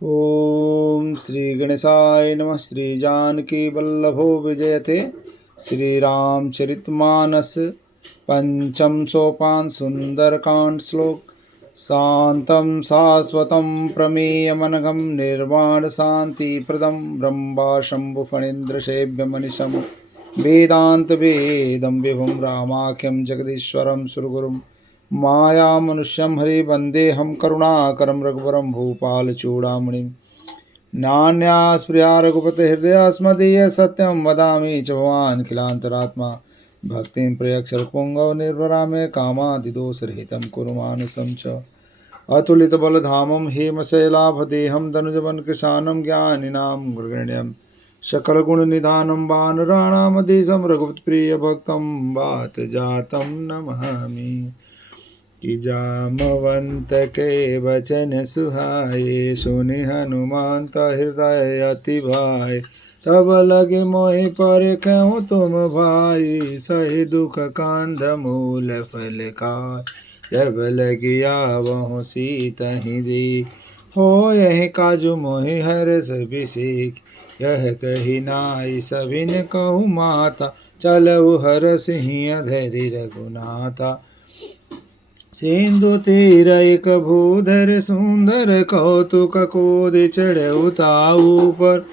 ओम श्री गणेशाय नमः। श्री जानकी वल्लभो विजयते। श्री रामचरितमानस पंचम सोपान सुंदरकांड श्लोक। शांतं शाश्वतं प्रमेयमनघं निर्वाण शांति प्रदं ब्रह्मा शंभु फणीन्द्र सेव्य मनीषं वेदांत वेदं विभुं रामाख्यं जगदीश्वरं सुरगुरुं माया मनुष्यं हरि वन्देऽहं करुणाकरं रघुवरं भूपालचूडामणिं नान्यास्पृहा रघुपते हृदयास्मदीय सत्यं वदामि च भवान् खिलान्तरात्मा भक्तिं प्रयक्षरपुङ्गव निर्भरामे कामादिदोषरहितं कुरु मानसं च अतुलितबलधामं हेमशैलाभदेहं दनुजवनकृशानं ज्ञानिनां गुरुगण्यं सकलगुणनिधानं वानराणामधीशं रघुपतिप्रियभक्तं वातजातं नमामि। कि जामवंत के वचन सुहाए सुनि हनुमंत हृदय अति भाई तब लगे मोहि पर कहूँ तुम भाई सही दुख कांध मूल फल का जब लगी आवहु सीत ही दी हो यह काजु मोहि हर्ष विषेक यह कही नाई सभिन कहूँ माता चलऊ हरस ही धैर्य रघुनाथा सिंधु तीर एक भूधर सुंदर कौतुक कोदि चढ़े उताऊ पर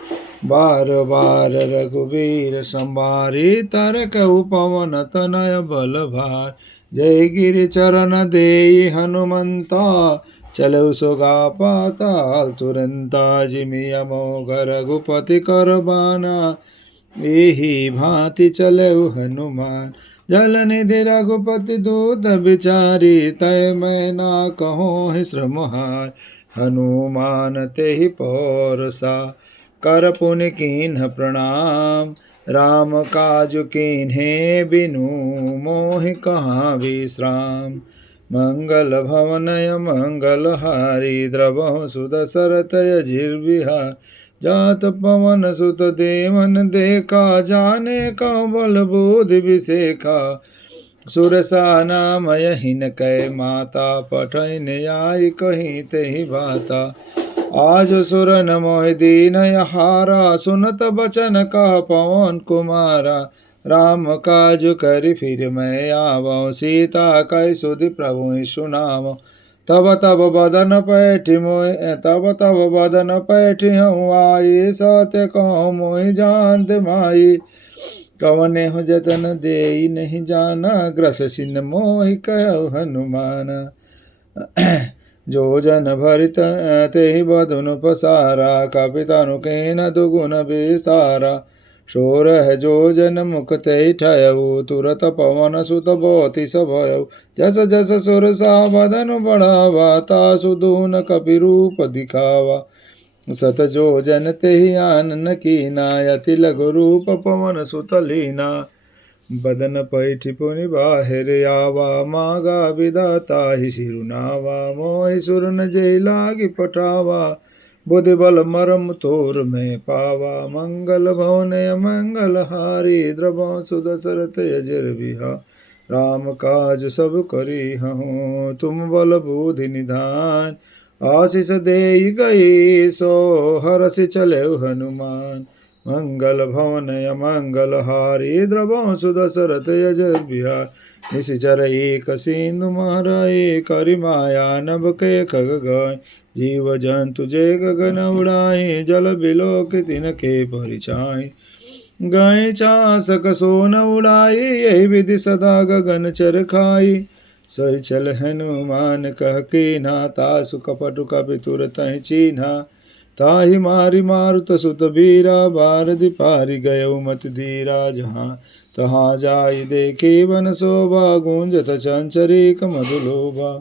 बार बार रघुवीर संभारी तरक पवन तनय बल भार जय गिरि चरण देई हनुमंता चलो सुगा पाताल तुरंता जिमि अमोघ रघुपति कर बाना एही भांति चलो हनुमान जल निधि रघुपति दूत बिचारी तय मैं ना कहूँ श्रमहार हनुमान ते पौरसा कर पुनि कीन्ह प्रणाम राम काज कीन्हे बिनु मोहि कहाँ विश्राम मंगल भवनय मंगल हारी द्रवहु सुदशरथ अजिर बिहार जात पवन सुत देवन देखा जाने कौ बल बुद्धि विसेखा सुरसा नाम यहिन कै माता पठन आई कहीं तेहि बाता आज सुर न मोह दीन हारा सुनत बचन कह पवन कुमारा राम काज करि फिर मैं आवो सीता कै सुधि प्रभु सुनावो तब बदन पैठी मोहि तब बदन पैठी हूँ आई सत्य कहूँ मोहि जानत माई कवने हो जतन देई नहीं जाना ग्रस सिन मोहि कहु हनुमान जो जन भरित तेहि बधुन पसारा कपितनु केन दुगुन विस्तारा शोरह जो जन मुख ते ठयऊ तुरत पवन सुत बोति सभयऊ जस जस सुर सा बदन बढ़ावा तासु दून कपि रूप दिखावा सत जो जन तेहि आनन कीना यति लघु रूप पवन सुत लीना बदन पैठि पुनि बाहिर आवा मागा विधाता ही सिरुनावा मोहि सुर न जय लागी पटावा बुद्धि बल मरम तोर में पावा मंगल भवन मंगल हारी द्रवहु सुदशरथ अजिर बिहार राम काज सब करी हूँ तुम बल बुद्धि निधान आशीष देई गई सो हरष चले हनुमान मंगल भवन मंगल हारी द्रवहु सुदशरथ अजिर बिहार निशिचर एक सिंधु महराए करि माया नभ के खग गए जीव जंतु जे गगन उड़ाए जल बिलो के तिनके परिचाए गए चासक सोन उड़ाई यही विधि सदा गगन चर खाई सही चल हनुमान कह के ना तासु कपटु कपि तुरत चीन्हा ताहि मारी मारुत सुत बीरा बारदि पारि गयउ मत धीरा जहाँ तहाँ जाई देखे वन शोभा गूंजत चंचरीक मधुलोभा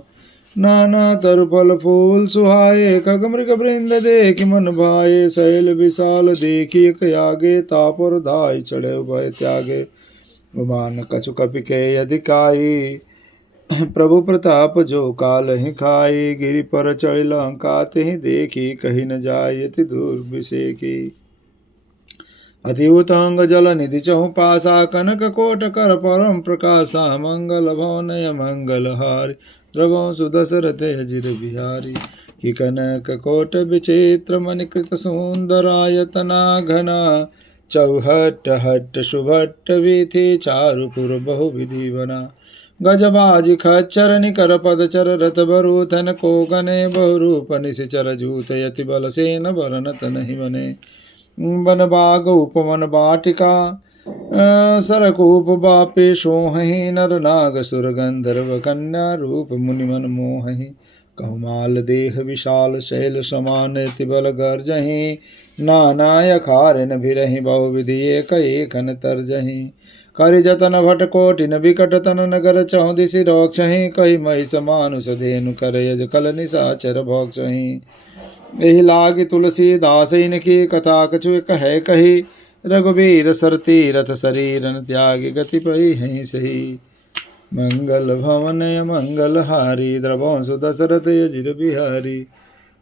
नाना तरु फल फूल सुहाए खग मृग वृंद देखि मन भाए शैल विशाल देखि एक आगे तापर धाय चढ़े भय त्यागे गुमान कछु कपि के अधिकाई प्रभु प्रताप जो काल ही खाई गिरि पर चढ़ लंका तिहि देखी कही न जाय अति दूर विषेकी अति उतंग जल निधि चहु पासा कनक कोट कर परम प्रकाशा मंगल भवन मंगल हारी द्रवहु सुदशरथ अजिर बिहारी कि कनक कोट विचित्र मणिकृत सुंदरायतना घना चौहट हट सुभट विधि चारुपुर बहुविधि बना गजबाज खच्चर निकर पदचर रथ बरूथन कोकने बहुरूप निशिचर जूत यति बल सेन बरनत नहीं बने बन बाग उपवन बाटिका सरकूप बापे सोहि नर नाग सुर गंधर्व कन्या रूप मुनि मन मोहि कौमाल देह विशाल शैल समान तिबल गर्जहि नानाय खारन भिरहि बहुविधि एक एकन तरजहि करि जतन भट कोटिन विकट तन नगर चौदिसि रोक्षहि कहि महिष मानुष धेनु कर यज कल निशाचर भोक्षहि एहि लागी तुलसीदास इनकी कथा कछु कहे कही रघुबीर सर तीरथ शरीरन त्यागी गति पई हैं सही मंगल भवन मंगल हारी द्रवंसु दशरथ अजिर बिहारी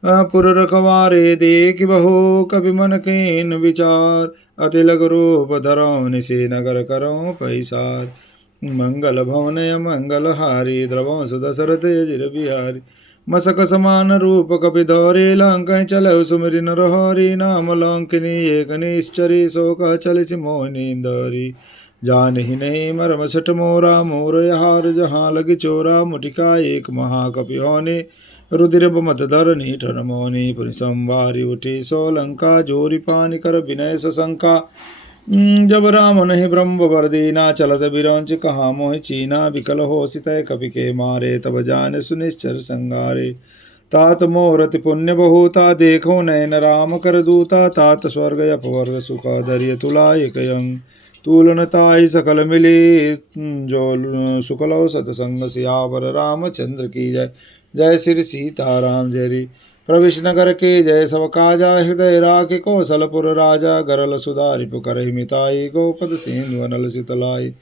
पुर रखवारे देख बहु कवि मन कीन विचार अति लघु रूप धरो निशि नगर करो पैसार मंगल भवन मंगल हारी द्रवंसु दशरथ अजिर बिहारी मसक समान रूप कपि धौरे लंक चलऊ सुमिरि नर हरि नाम लंकिनी एक निश्चरी शोक चलिसि मोहिनी दरी जान ही नहीं मरम सठ मोरा मोर हार जहाँ लगी चोरा मुटिका एक महाकपि होने रुधिर मत धरनी ठन मोनी पुनि संवारी उठी सोलंका जोरी पानी कर विनय सशंका जब राम नहीं ब्रह्म वर दीना चलत बिरंच कहा मोहि चीना विकल हो सितय कपि के मारे तब जान सुनिश्चर संगारे तात मोरति पुण्य बहुता देखो नयन राम कर दूता तात स्वर्ग अपवर्ग सुख धैर्य तुला एक अंग तुलनताई सकल मिली जो सुकलौ सतसंग सियावर रामचंद्र की जय जय श्री सीताराम जय प्रविश नगर के जय सब काजा हृदय राखे कौशलपुर राजा गरल सुधारि पुकर मिताई गोपद सिंधु अनल सितलाई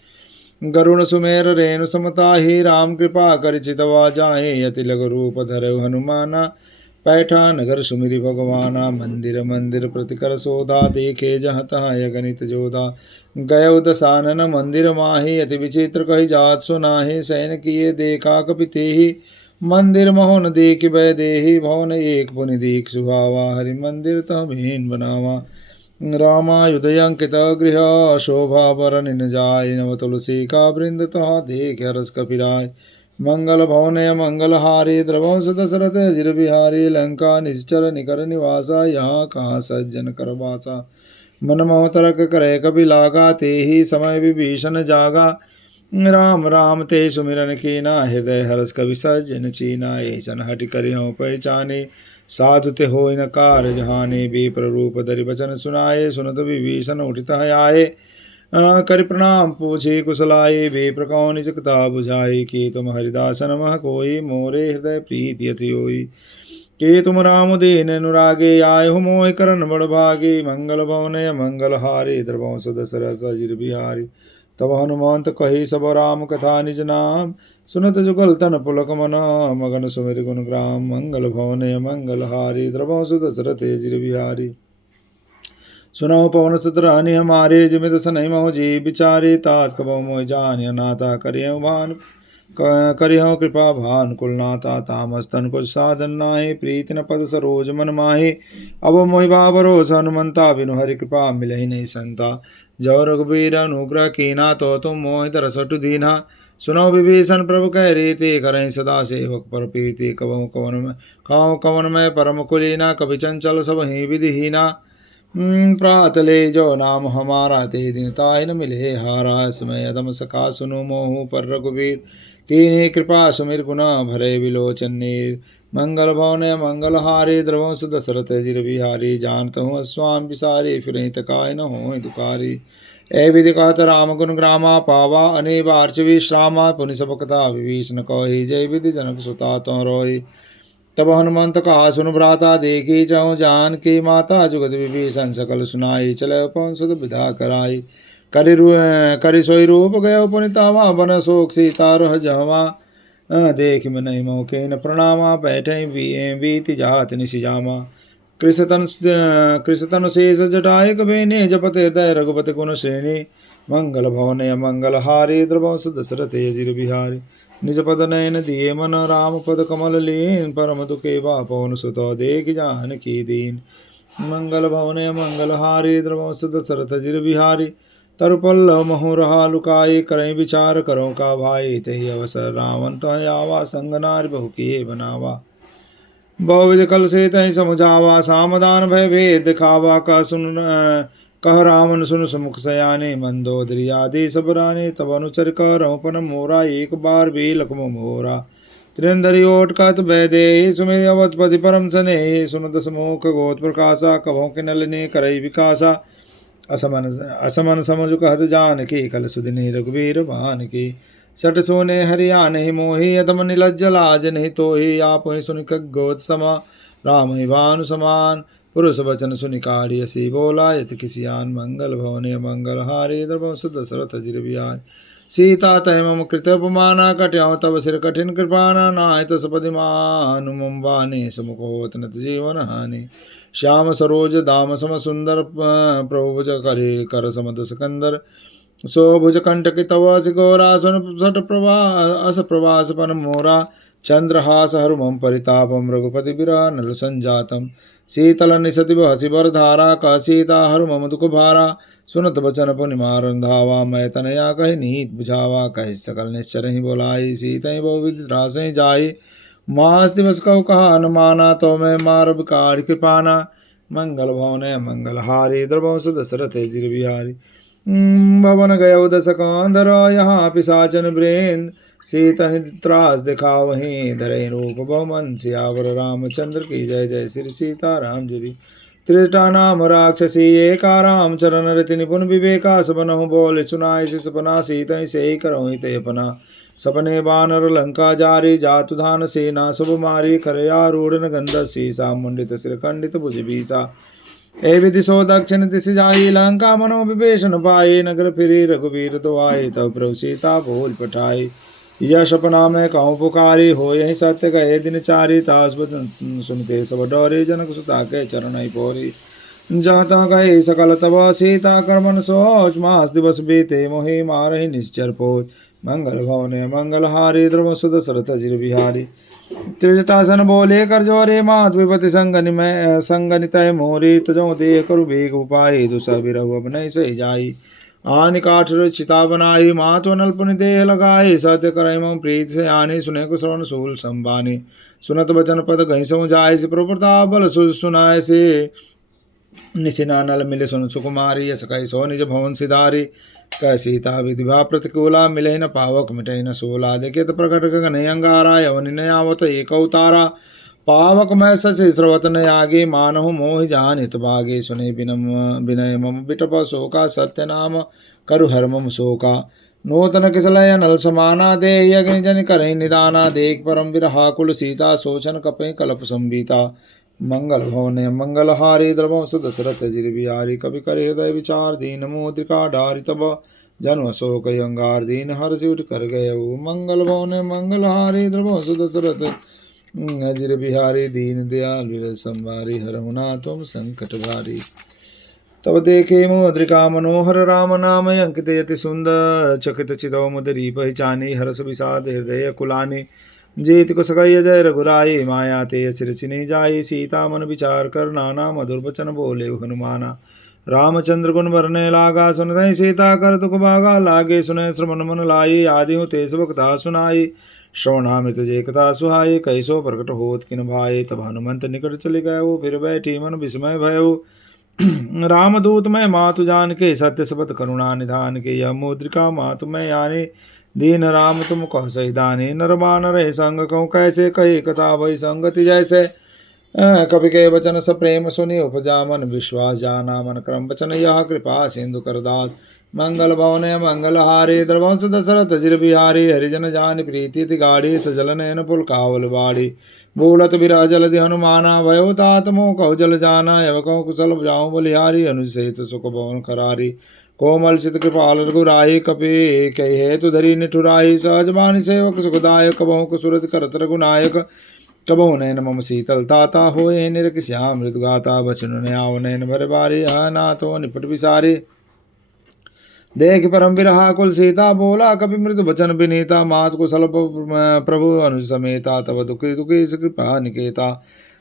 गरुण सुमेर रेणु समताहि राम कृपा कर चितवा जाहे यति लघु रूप धरऊ हनुमाना पैठा नगर सुमिरि भगवाना मंदिर मंदिर प्रतिकर सोधा देखे जहाँ तहाँ यगणित जोधा गय दसानन मंदिर माहि अति विचित्र कही जात सुनाहि सैन किए देखा कपिते ही मंदिर मोहन देख भय देहि भवन एक पुनि दीख सुहावा हरि मंदिर तह भीन बनावा रामायुध अंकित गृह शोभा बरन न जाय नव तुलसी का वृंद तह देख हरस कपिराय मंगल भवन मंगल हारी द्रवंश दशरथ अजिर बिहारी लंका निश्चर निकर निवासा यहाँ कहाँ सज्जन कर बासा मन मोह तरक करे कपि लागा ते ही समय विभीषण जागा राम राम ते सुमिरन कीना हृदय हरस कवि सज्जन चीना ऐसन हट करियो पहचाने साधु ते हो न कार जहाने विप्र रूप धरि वचन सुनाए सुनत विभीषण उठित आए कर प्रणाम पूछे कुशलाए विप्र कौन कथा बुझाए कि तुम हरिदासन मह कोई मोरे हृदय प्रीति अति होई के तुम राम दीन अनुरागे आय हो मोह करन बड़ भागे मंगल भवन मंगल हारे द्रवंश दशरथ अजिर बिहारी तब हनुमंत कही सब राम कथा निज नाम सुनत जुगल तन पुलक मना मगन सुमिर गुण ग्राम मंगल भवन मंगल हारी द्रवंश दशरथ अजिर बिहारी सुनो पवन सुत रहनि हमारे जिमित सनहि महो जी बिचारे तात कबो मोहि जान नाता करियो भान करियो कृपा भान कुलनाथा तामस्तन कुछ साधन नाहि प्रीति न पद सरोज मन माहि अब मोहि बाबरोस हनुमंता बिनु हरि कृपा मिलहि नहीं संता जो रघुबीर अनुग्रह कीना तो तुम मोहि तरसटु दीना सुनो विभीषण प्रभु कह रीति करें सदा सेवक पर प्रीति कवं कवन में परम कुलीना कवि चंचल सब ही विधिहीना प्रातले जो नाम हमारा ते दिन ताहि न मिले हारा समय अदम सका सुनो मोहु पर रघुबीर कीन्ही कृपा सुमिर गुना भरे विलोचन नीर मंगल भवन मंगल हारे द्रवंश दशरथ अजिर बिहारी जानत हूँ स्वाम विसारे फिर तकाय न हो दुकारी ए विधि कहत राम गुण ग्रामा पावा अने बार्च विश्रामा पुनि सब कथा विभीषण कही जय विधि जनक सुता तो रोय तब हनुमंत कहा सुन भ्राता देखी चहु जान की माता जुगत विभीषण सकल सुनाई चले पवन सुत विधा कराई करि सोई रूप गयो पुनितावा बन शोक सीता रह जहवा देख में नहीं मौके न प्रणामा बैठे बीति जात निशिजामा कृषतन शेष जटाय कबेने जपत हृदय रघुपति गुण श्रेणी मंगल भवन मंगल हारे द्रवंश दशरथ अजिर बिहारी निज पद नयन दिए मन राम पद कमल लीन परम दुखे बा पवन सुत देख जानकी दीन मंगल भवन मंगल हारी द्रवंश दशरथ जिर बिहारी तरुपल्लव महुरहा लुकाई करें विचार करो का भाई तही अवसर रावण तह आवा संग नार बहु किए बनावा बहुविध कल से तही समुझावा सामदान भय भेद दिखावा का सुन कह रावण सुन सुमुख सयाने मंदोदरी आदि सबराने तब अनुचर कर पन मोरा एक बार भी लखम मोरा त्रिंदरी ओट कत बैदे सुमेर अवतपति परम सने सुन दसमुख गोत प्रकाशा कभों के नलने करई विकासा असमन समझ कहत जान की कल सुदिनी रघुवीर मान की सट सोने हरियाण ही मोहि यदम निलज्ज लाज नहीं तो ही आप ही सुन गोत समा राम ही भानु समान पुरुष वचन सुनि काढ़ी असी बोला यत किसियान मंगल भवने मंगल हारे द्रवंश दशरथ जिर बिहार सीता तय मम कृत उपमाना कट्याओ तब सिर कठिन कृपाना नाय तो सपदि मानु मम बाने सुमुख होत नत जीवन हानि श्याम सरोज दाम सम सुंदर प्रभुज करे कर समद सिकंदर सोभुज कंटक तव सिगोरा सुन सट प्रभा अस प्रभास पन मोरा चंद्रहास हरुमं परितापम रघुपति बिरह नल संजातम शीतल निसति बहसी बर धारा का सीता हरुमम दुख भारा सुनत बचन पुनि मारन धावा मैं तनया कहि नीत बुझावा कहि सकल निश्चर ही बोलाई सीतहि बहुविध रासहि जाई मास दिवस कहो कहा अनुमाना तो मैं मार बिकार कृपाना मंगल भवन मंगल हारी द्रवंश दशरथ जिर बिहारी भवन गयो दस कांधर यहाँ पिशाचन ब्रेन सीता त्रास दिखा वहीं धरे रूप बहुमन सियावर रामचंद्र की जय जय श्री सीता राम जुरी त्रिटा नाम राक्षसी एका राम चरण रति निपुण विवेका सबनहु बोल सुनाय सपना सीता से करो ते अपना सपने बानर लंका जारी जातु धान सेना सब मारी करयारूढ़ गंध सीसा मुंडित सिर खंडित भुज बीसा ए विधि सो दक्षिण दिश जाई लंका मनो विभीषण पाए नगर फिरे रघुवीर तो आए तब प्रभु सीता बोल पठाई यह सपना में कहूँ पुकारी हो यही सत्य कहे दिन चारी तास सुनते सब डोरे जनक सुता के चरण ही पोरी जाता कहे सकल तब सीता कर्मन सोच मास दिवस बीते मोहि मारहि निश्चर पोच मंगल भवने मंगल हारी द्रवंश दशरथ जिर बिहारी त्रिजटासन बोले कर जोरे मात विपति संगनि तय मोरी तजो देह करु बेग उपाय दुसा बिरहु अब नहीं सही जाई आनि काठ चिता बनाई मातो नलपुनि देह लगाई सत्य करई मम प्रीत से आनी सुने को श्रवण सूल संबानी सुनत बचन पद गई समुझाय से प्रप्रताप बल सुनाय से निशिना नल मिले सुन सुकुमारी यस कई सो निज भवन सिधारी कह सीता विधिभा प्रतिकूला मिले न पावक मिटे न सोला देखे तो प्रकट गगन अंगारा यवनि न आवत एक अवतारा पावक मैं सच स्रवत न आगे मानहु मोहि जान हित भागे सुने विनय मम बिटप शोका सत्य नाम करु हर मम शोका नूतन किसलय नल समाना दे अग्नि जन करहि निदाना देख परम बिरहा कुल सीता सोचन कपै कलप संबीता मंगल भवने मंगल हारी द्रवंश दशरथ जिर बिहारी कवि कर हृदय विचार दीन मुद्रिका डारि तब जन्म शोक अंगार दीन हर्ष उठ कर गय मंगल भवने मंगल हारी द्रवंश दशरथ जिर बिहारी दीन दयाल विरल संवारी हरहुना तुम संकट भारी तब देखे मुद्रिका मनोहर राम नाम अंकित यति सुंदर चकित चितव मुदरी पहचानी हरस विषाद हृदय कुलानी जीत को सकय जय रघुराई माया ते सिर चिनी जाई सीता मन विचार कर नाना मधुर वचन बोले हनुमाना रामचंद्र गुण भरने लागा सुनते सीता कर दुख भागा लागे सुने श्रवण मन लाई आदि हो तेज कथा सुनाई श्रवणामृत जे कथा सुहाई कैसो प्रकट होत किन भाई तब हनुमंत निकट चले गए वो फिर बैठी मन विस्मय भयो रामदूत मैं मातु जान के सत्य सपत करुणा निधान के यह मुद्रिका मातु मैं आने दीन राम तुम कह सही दानी नरमान रहे संग कहूँ कैसे कही कथा भई संगति जैसे कवि के वचन स प्रेम सुनि उपजा मन विश्वास जाना मन क्रम वचन यह कृपा सिंधु करदास मंगल भवन मंगल हारी द्रवंश दशरथ जिर बिहारी हरिजन जान प्रीति गाड़ी सजल नयन पुल कावल बाड़ी बोलत बिरा जल हनुमाना भयो तात मोह कहो जल जाना यव कहो कुशल जाऊँ बलिहारी अनुसहित सुख भवन खरारी कोमल चित कृपाल रघुराई कपि कही हेतु धरी निठुराई सहज बानी सेवक सुखदायक कबहु कुसुरत करत रघुनायक कबहु नयन मम शीतल ताता होए निरक श्याम मृदुगाता बचन न्याव नयन भर बारी हा नाथो निपट विसारी देख परम विरहा कुल सीता, बोला कपि मृदु बचन विनीता। मात कुशल प्रभु अनुज समेता, तब दुखी दुखी कृपा निकेता।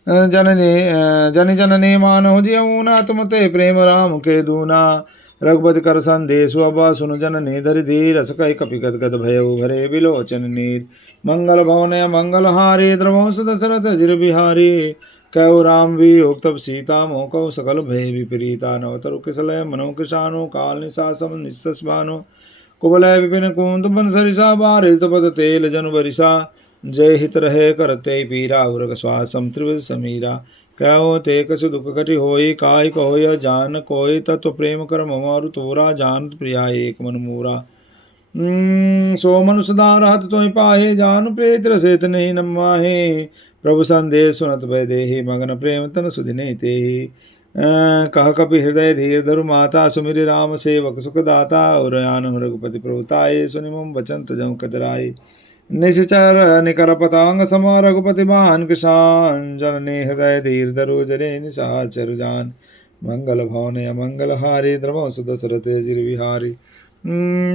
जनि जननी मानहु जियऊना, तुम ते प्रेम राम के दूना। रघुपति कर संदेशु अब सुनु जननी धरि धीर। रस कहि कपि गदगद भयउ, भरे बिलोचन नीर। मंगल भवन मंगल हारी, द्रवंश दशरथ जिर बिहारी। कहो राम वियोग तब सीता, मोह कहो सकल भय विपरीता। नवतरु कुशलय मनो कृशानो, काल निशासम निःशस भानु। कुबलय विपिन कुंद बन सरिसा, बारित पद तेल जनु बरिसा। जय हित रहे करते पीरा, उरग श्वासम त्रिविध समीरा। कहो ते कछु दुख कटि होई, काय कहो यह जान कोई। तत्व प्रेम कर ममरु तोरा, जानत प्रिया एक मन मोरा। सो मनुष्य दारहत तो पाहे, जानु प्रेत रसेत नहीं नमाहे। प्रभु संदेश सुनत भय देहि, मगन प्रेम तन सुधिने तेहि। कह कपि हृदय धीर धरु माता, सुमिरि राम सेवक सुख दाता। और आन रघुपति प्रभुताये, सुनि मम बचन तजहु कतराई। निश्चर निकर पतांग सम, रघुपति बान किसान। जननी हृदय धीर धरु, जरे निशाचर जान। मंगल भवन अमंगल हारी, द्रवंश दशरथ जिर बिहारी।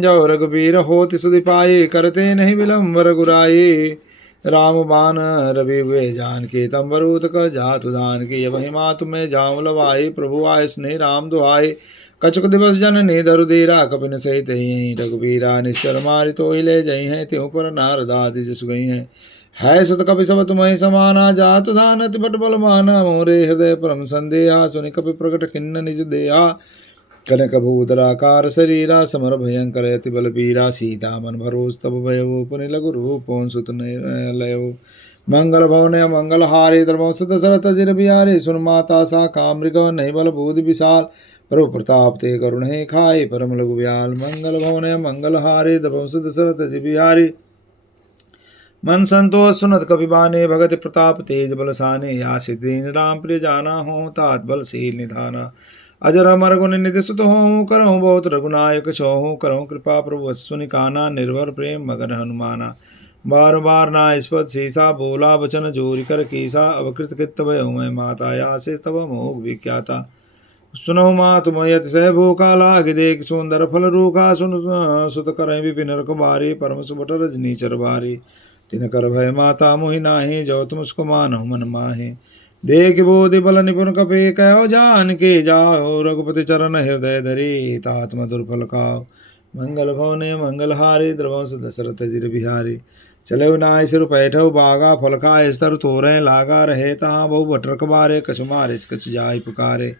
जो रघुबीर होति सुधि पाये, करते नहीं विलम्ब रघुराई। राम बान रवि वे जान के, तम्बरूत क जातु दान के। वही मातु में जाम लवाई, प्रभु आय स्नेह राम दुहाई। कछुक दिवस जननी धरु धीरा, कपिन सहित ही रघुबीरा। निश्चर मारि तो ले जई हैं, त्यों पर नारदादि जसु गई हैं। है सुत कपि सब तुम्हें समाना, जातु दान अति बट बल माना। मोरे हृदय परम संदेहा, सुनि कपि प्रकट खिन्न निज देहा। कनक भूधराकार शरीरा, समर भयंकर अति बल बीरा। सीता मन भरोस तब भयो, पुनि लघु रूप सुत लयो। मंगल भवन मंगल हारे, द्रवंश दशरथ जिर बिहारे। सुन माता सा काम मृग, नहीं बल बूध विशाल। प्रभु प्रताप ते करुण है खाए, परम लघु व्याल। मंगल भवन मंगल हारे, द्रवंश दशरथ जिर बिहारे। मन संतोष सुनत कपि बाने, भगत प्रताप तेज बलसाने। आसित दीन राम प्रिय जाना, हो तात बलशील निधाना। अजर अमर गुण निधि सुत हों, करहु बहुत रघुनायक छोहु। करहु कृपा प्रभु वत्सु निकाना, निर्भर प्रेम मगन हनुमाना। बार बार ना स्पद सीसा, बोला वचन जोरि कर कीसा। अवकृत कृत भयो मैं माता, आशीष तब मोह विख्याता। सुनहु मातु मैं अतिशय भूखा, लागे देख सुंदर फल रूखा। सुन सुत करहि विपिन रखबारी, परम सुबट रजनी चरबारी। तिन कर भय माता मोहि नाहि, जो तुम उसको मानहु मन माहे। देख बोधि बल निपुण कपि, कहो जान के जाओ। रघुपति चरण हृदय धरी, तात मधुर फल खाओ। मंगल भवने मंगल हारी, द्रवंश दशरथ जिर बिहारी। चले नाय सिर पैठौ बागा, फल खाए स्तर तोरें लागा। रहे तहाँ बहु बटर कबारे, कछु मारिस कछु जाय पुकारे।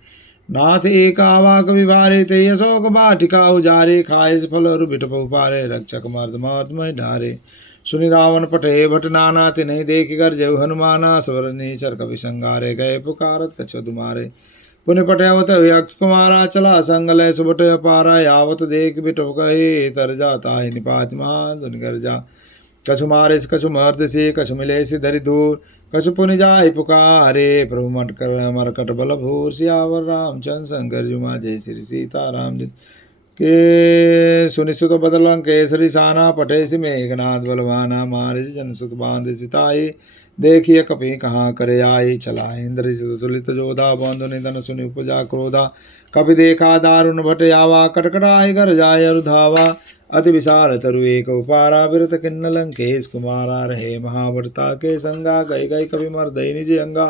नाथ एक आवा कवि भारे, ते अशोक बाटिका उजारे। खाए फल और बिट पारे, रक्षक मर्द मात में ढारे। सुनि रावण पटे भट नाना, तिन्हि देख कर जय हनुमाना। स्वर नीचर कवि संगारे, गए पुकारत कछु दुमारे। पुनि पटयवत यक्ष कुमारा, चला संगलय सुबट अपारा। यावत देख बिटु कहे, तर जाता है निपात महान धुनि गर्जा। कछु मारिस कछु मर्दसी, कछु मिले से धरि दूर। कछु पुनि जाय पुकारे, प्रभु मटकर मरकट बल भूर। सियावर रामचंद्र शंकर जुमा, जय श्री सीता राम जी के। सुनिश्चित बदलं केसरी साना, पटे सि मेघनाथ बलवाना। मारे जन सुत बांध सिताई, देखिए कपि कहाँ करे आई। चला इंद्र तुलित जोधा, बंधु निधन सुनि उपजा क्रोधा। कपि देखा दारुण भट आवा, कटकटाई कर जाय अरुधावा। अति विशाल तरु एक उपारा, विरत किन्न लंकेश कुमारा। रहे महावरता के संगा, गई गई कवि मर्दई निज अंगा।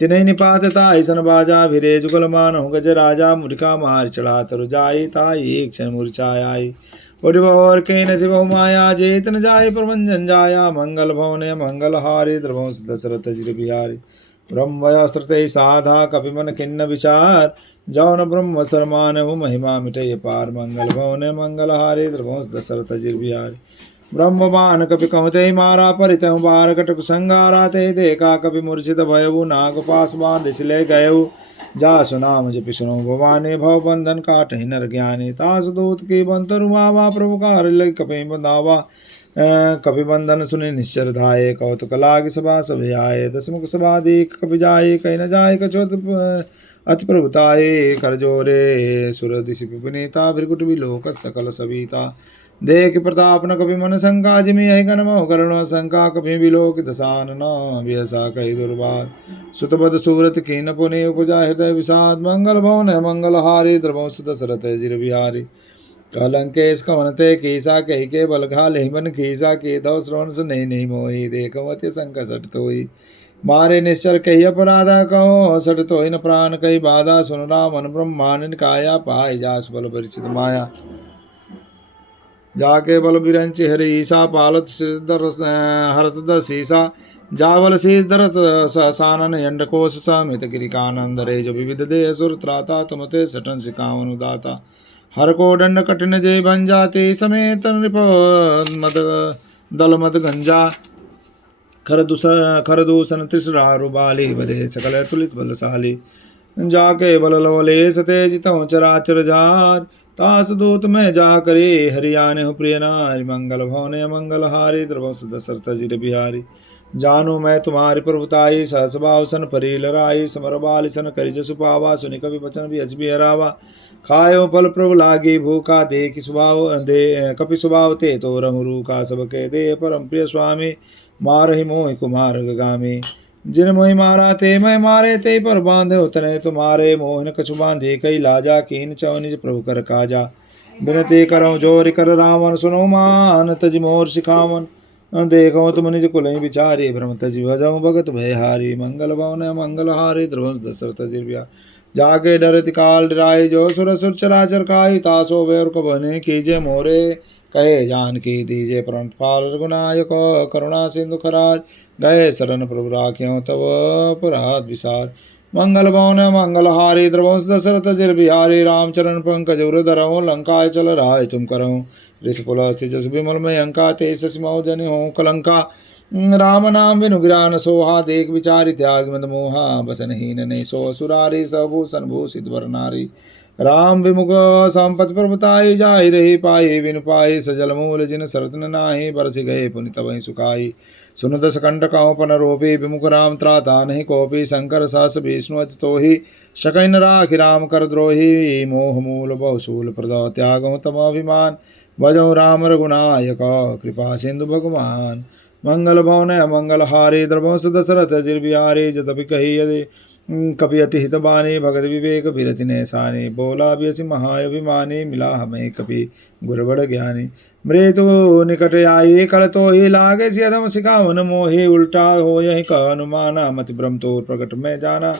तिन्हि निपातता ऐसन बाजा, भिरे जुगल मानहु गज राजा। मुरिका मार चढ़ा तरु जाई, ताई एक क्षण मूर्छाय आई। उठ भवर के न शिव माया, जेत न जाय प्रभंजन जाया। मंगल भवन मंगल हारी, द्रवंश दशरथ जिर बिहारी। ब्रह्मस्त्र साधा, कपि मन खिन्न विचार। जौन ब्रह्म शर्मानहु, महिमा मिटय पार। मंगल भवन मंगल हारी, द्रवंश दशरथ जिर बिहारी। ब्रह्म बान कपि कहते मारा, परितहु बार कटक संगारा। ते देखा कपि मूर्छित भयउ, नाग पास बांध ले गयउ। जासु नाम जपि सुनो भवानी, भव बंधन काटहि नर ज्ञानी। तासु दूत की बंतर मावा, प्रभु कार लग कपि बंधावा। कपि बंधन सुनि निश्चर धाये, कौतुक लाग सभा सब आये। दसमुख सभा देख कपि जाये, कहि न जाय कछु अति प्रभुताये। कर जोरे सुर दिशि पुनीता, भृगुट विलोकत सकल सविता। देख प्रताप न कपि मन शंका, जिमि यहि गण मह करुण शंका। कपि विलोक दसान न बियसा कहि दुर्बाद। सुतबद सूरत कीन पुनि, उपजा हृदय विषाद। मंगल भवन मंगल हारी, द्रवंश दशरथ जिर बिहारी। कलंकेश कवनते कीसा कही के बल घाले मन खीसा के दो श्रवण सुनहि नहीं मोही देखो मति संक सट तोई मारे निश्चर कही अपराधा कहो सट तो न प्राण कही बाधा सुन राम मन ब्रह्मांड काया पाई जास बल परिचित माया जाके बल बिरंच हरि ईसा पालत सिद्धर हरत द सीसा जावल शीस धरत सानन यंड कोश समित गिरिकानंद रे जो विविध देह सुर त्राता तुमते सटन सिकावन दाता हर को दंड कठिन जय भंजा ते समेत नृप मद दल मद गंजा खर दूषण त्रिसरारु बाली बधे सकल तुलित बलशाली जाके बल लवले सते जितौ चराचर जार तास दूत में जा करे हरियाणे हो प्रिय नारी मंगल भवने मंगल हारी द्रवस दशरथ जिर बिहारी जानो मैं तुम्हारी प्रभुताई सहस बावसन परी लराई समर बाल सन करि जसु पावा सुनि कवि बचन भी अजबी हरावा खायो फल प्रभु लागी भूखा देख स्वभाव दे कपि स्वभाव ते तो रमरू का सबके दे परम प्रिय स्वामी मारहि मोहि कुमार गामी जिन मोहि मारा ते मैं मारे ते पर बांधे उतने तुम्हारे मोहन कछु बांधे कई लाजा कीन चौनिज प्रभु कर काजा बिनती करो जोर कर रावण सुनो मान तज मोर सिखावन देखो तुम निज कुलहि विचारी भ्रम तजि भजऊ भगत भयहारी मंगल भवन मंगल हारी ध्रुवंश दशरथ जिर्व्या जाके डरति काल डराई जो सुर सुर चराचर खाई तासो बैर को बने कीजे मोरे कहे जान की दीजे प्रण पाल रघुनायक करुणा सिंधु खरार गए शरण प्रभु राख्यों तब पुरात विसार मंगल भवन मंगल हारी द्रवंश दशरथ जिर बिहारी रामचरण पंकज धरऊ लंकाय चल राय तुम करऊँ ऋषपुल स्थित जस विमल में अंका ते ससिमौ जनि हो कलंका राम नाम बिनु गिरान सोहा देख विचारि त्याग मद मोहा बसनहीन नहीं सो सुरारी सबूषण भूषित वर नारी राम विमुख संपत प्रभुताई जाहि रही पाई बिनु पाई सजल मूल जिन सरतन नाही बरस गए पुनि तबहि सुखाई सुन दस कंठ कहो पन रोपी विमुख राम त्राता नहीं कोपी शंकर सहस विष्णु अच तोहि शकैन राखि राम कर द्रोही मोह मूल बहुशूल प्रदौ त्यागहु तम अभिमान भजऊ राम रघुनायक कृपा सिंधु भगवान मंगल भवन मंगल हारी द्रवंश दशरथ जिर बिहारी जतपि कही यदि कपि अति हित बानी भगत विवेक विरति नेसानी बोला बियसि महाअभिमानी मिला हमें कपि गुरबड़ ज्ञानी मृत्यु निकट आई कल तो ही लागे सियधम सिखावन मोहि उल्टा हो यही कह अनुमाना मति भ्रम तो प्रकट में जाना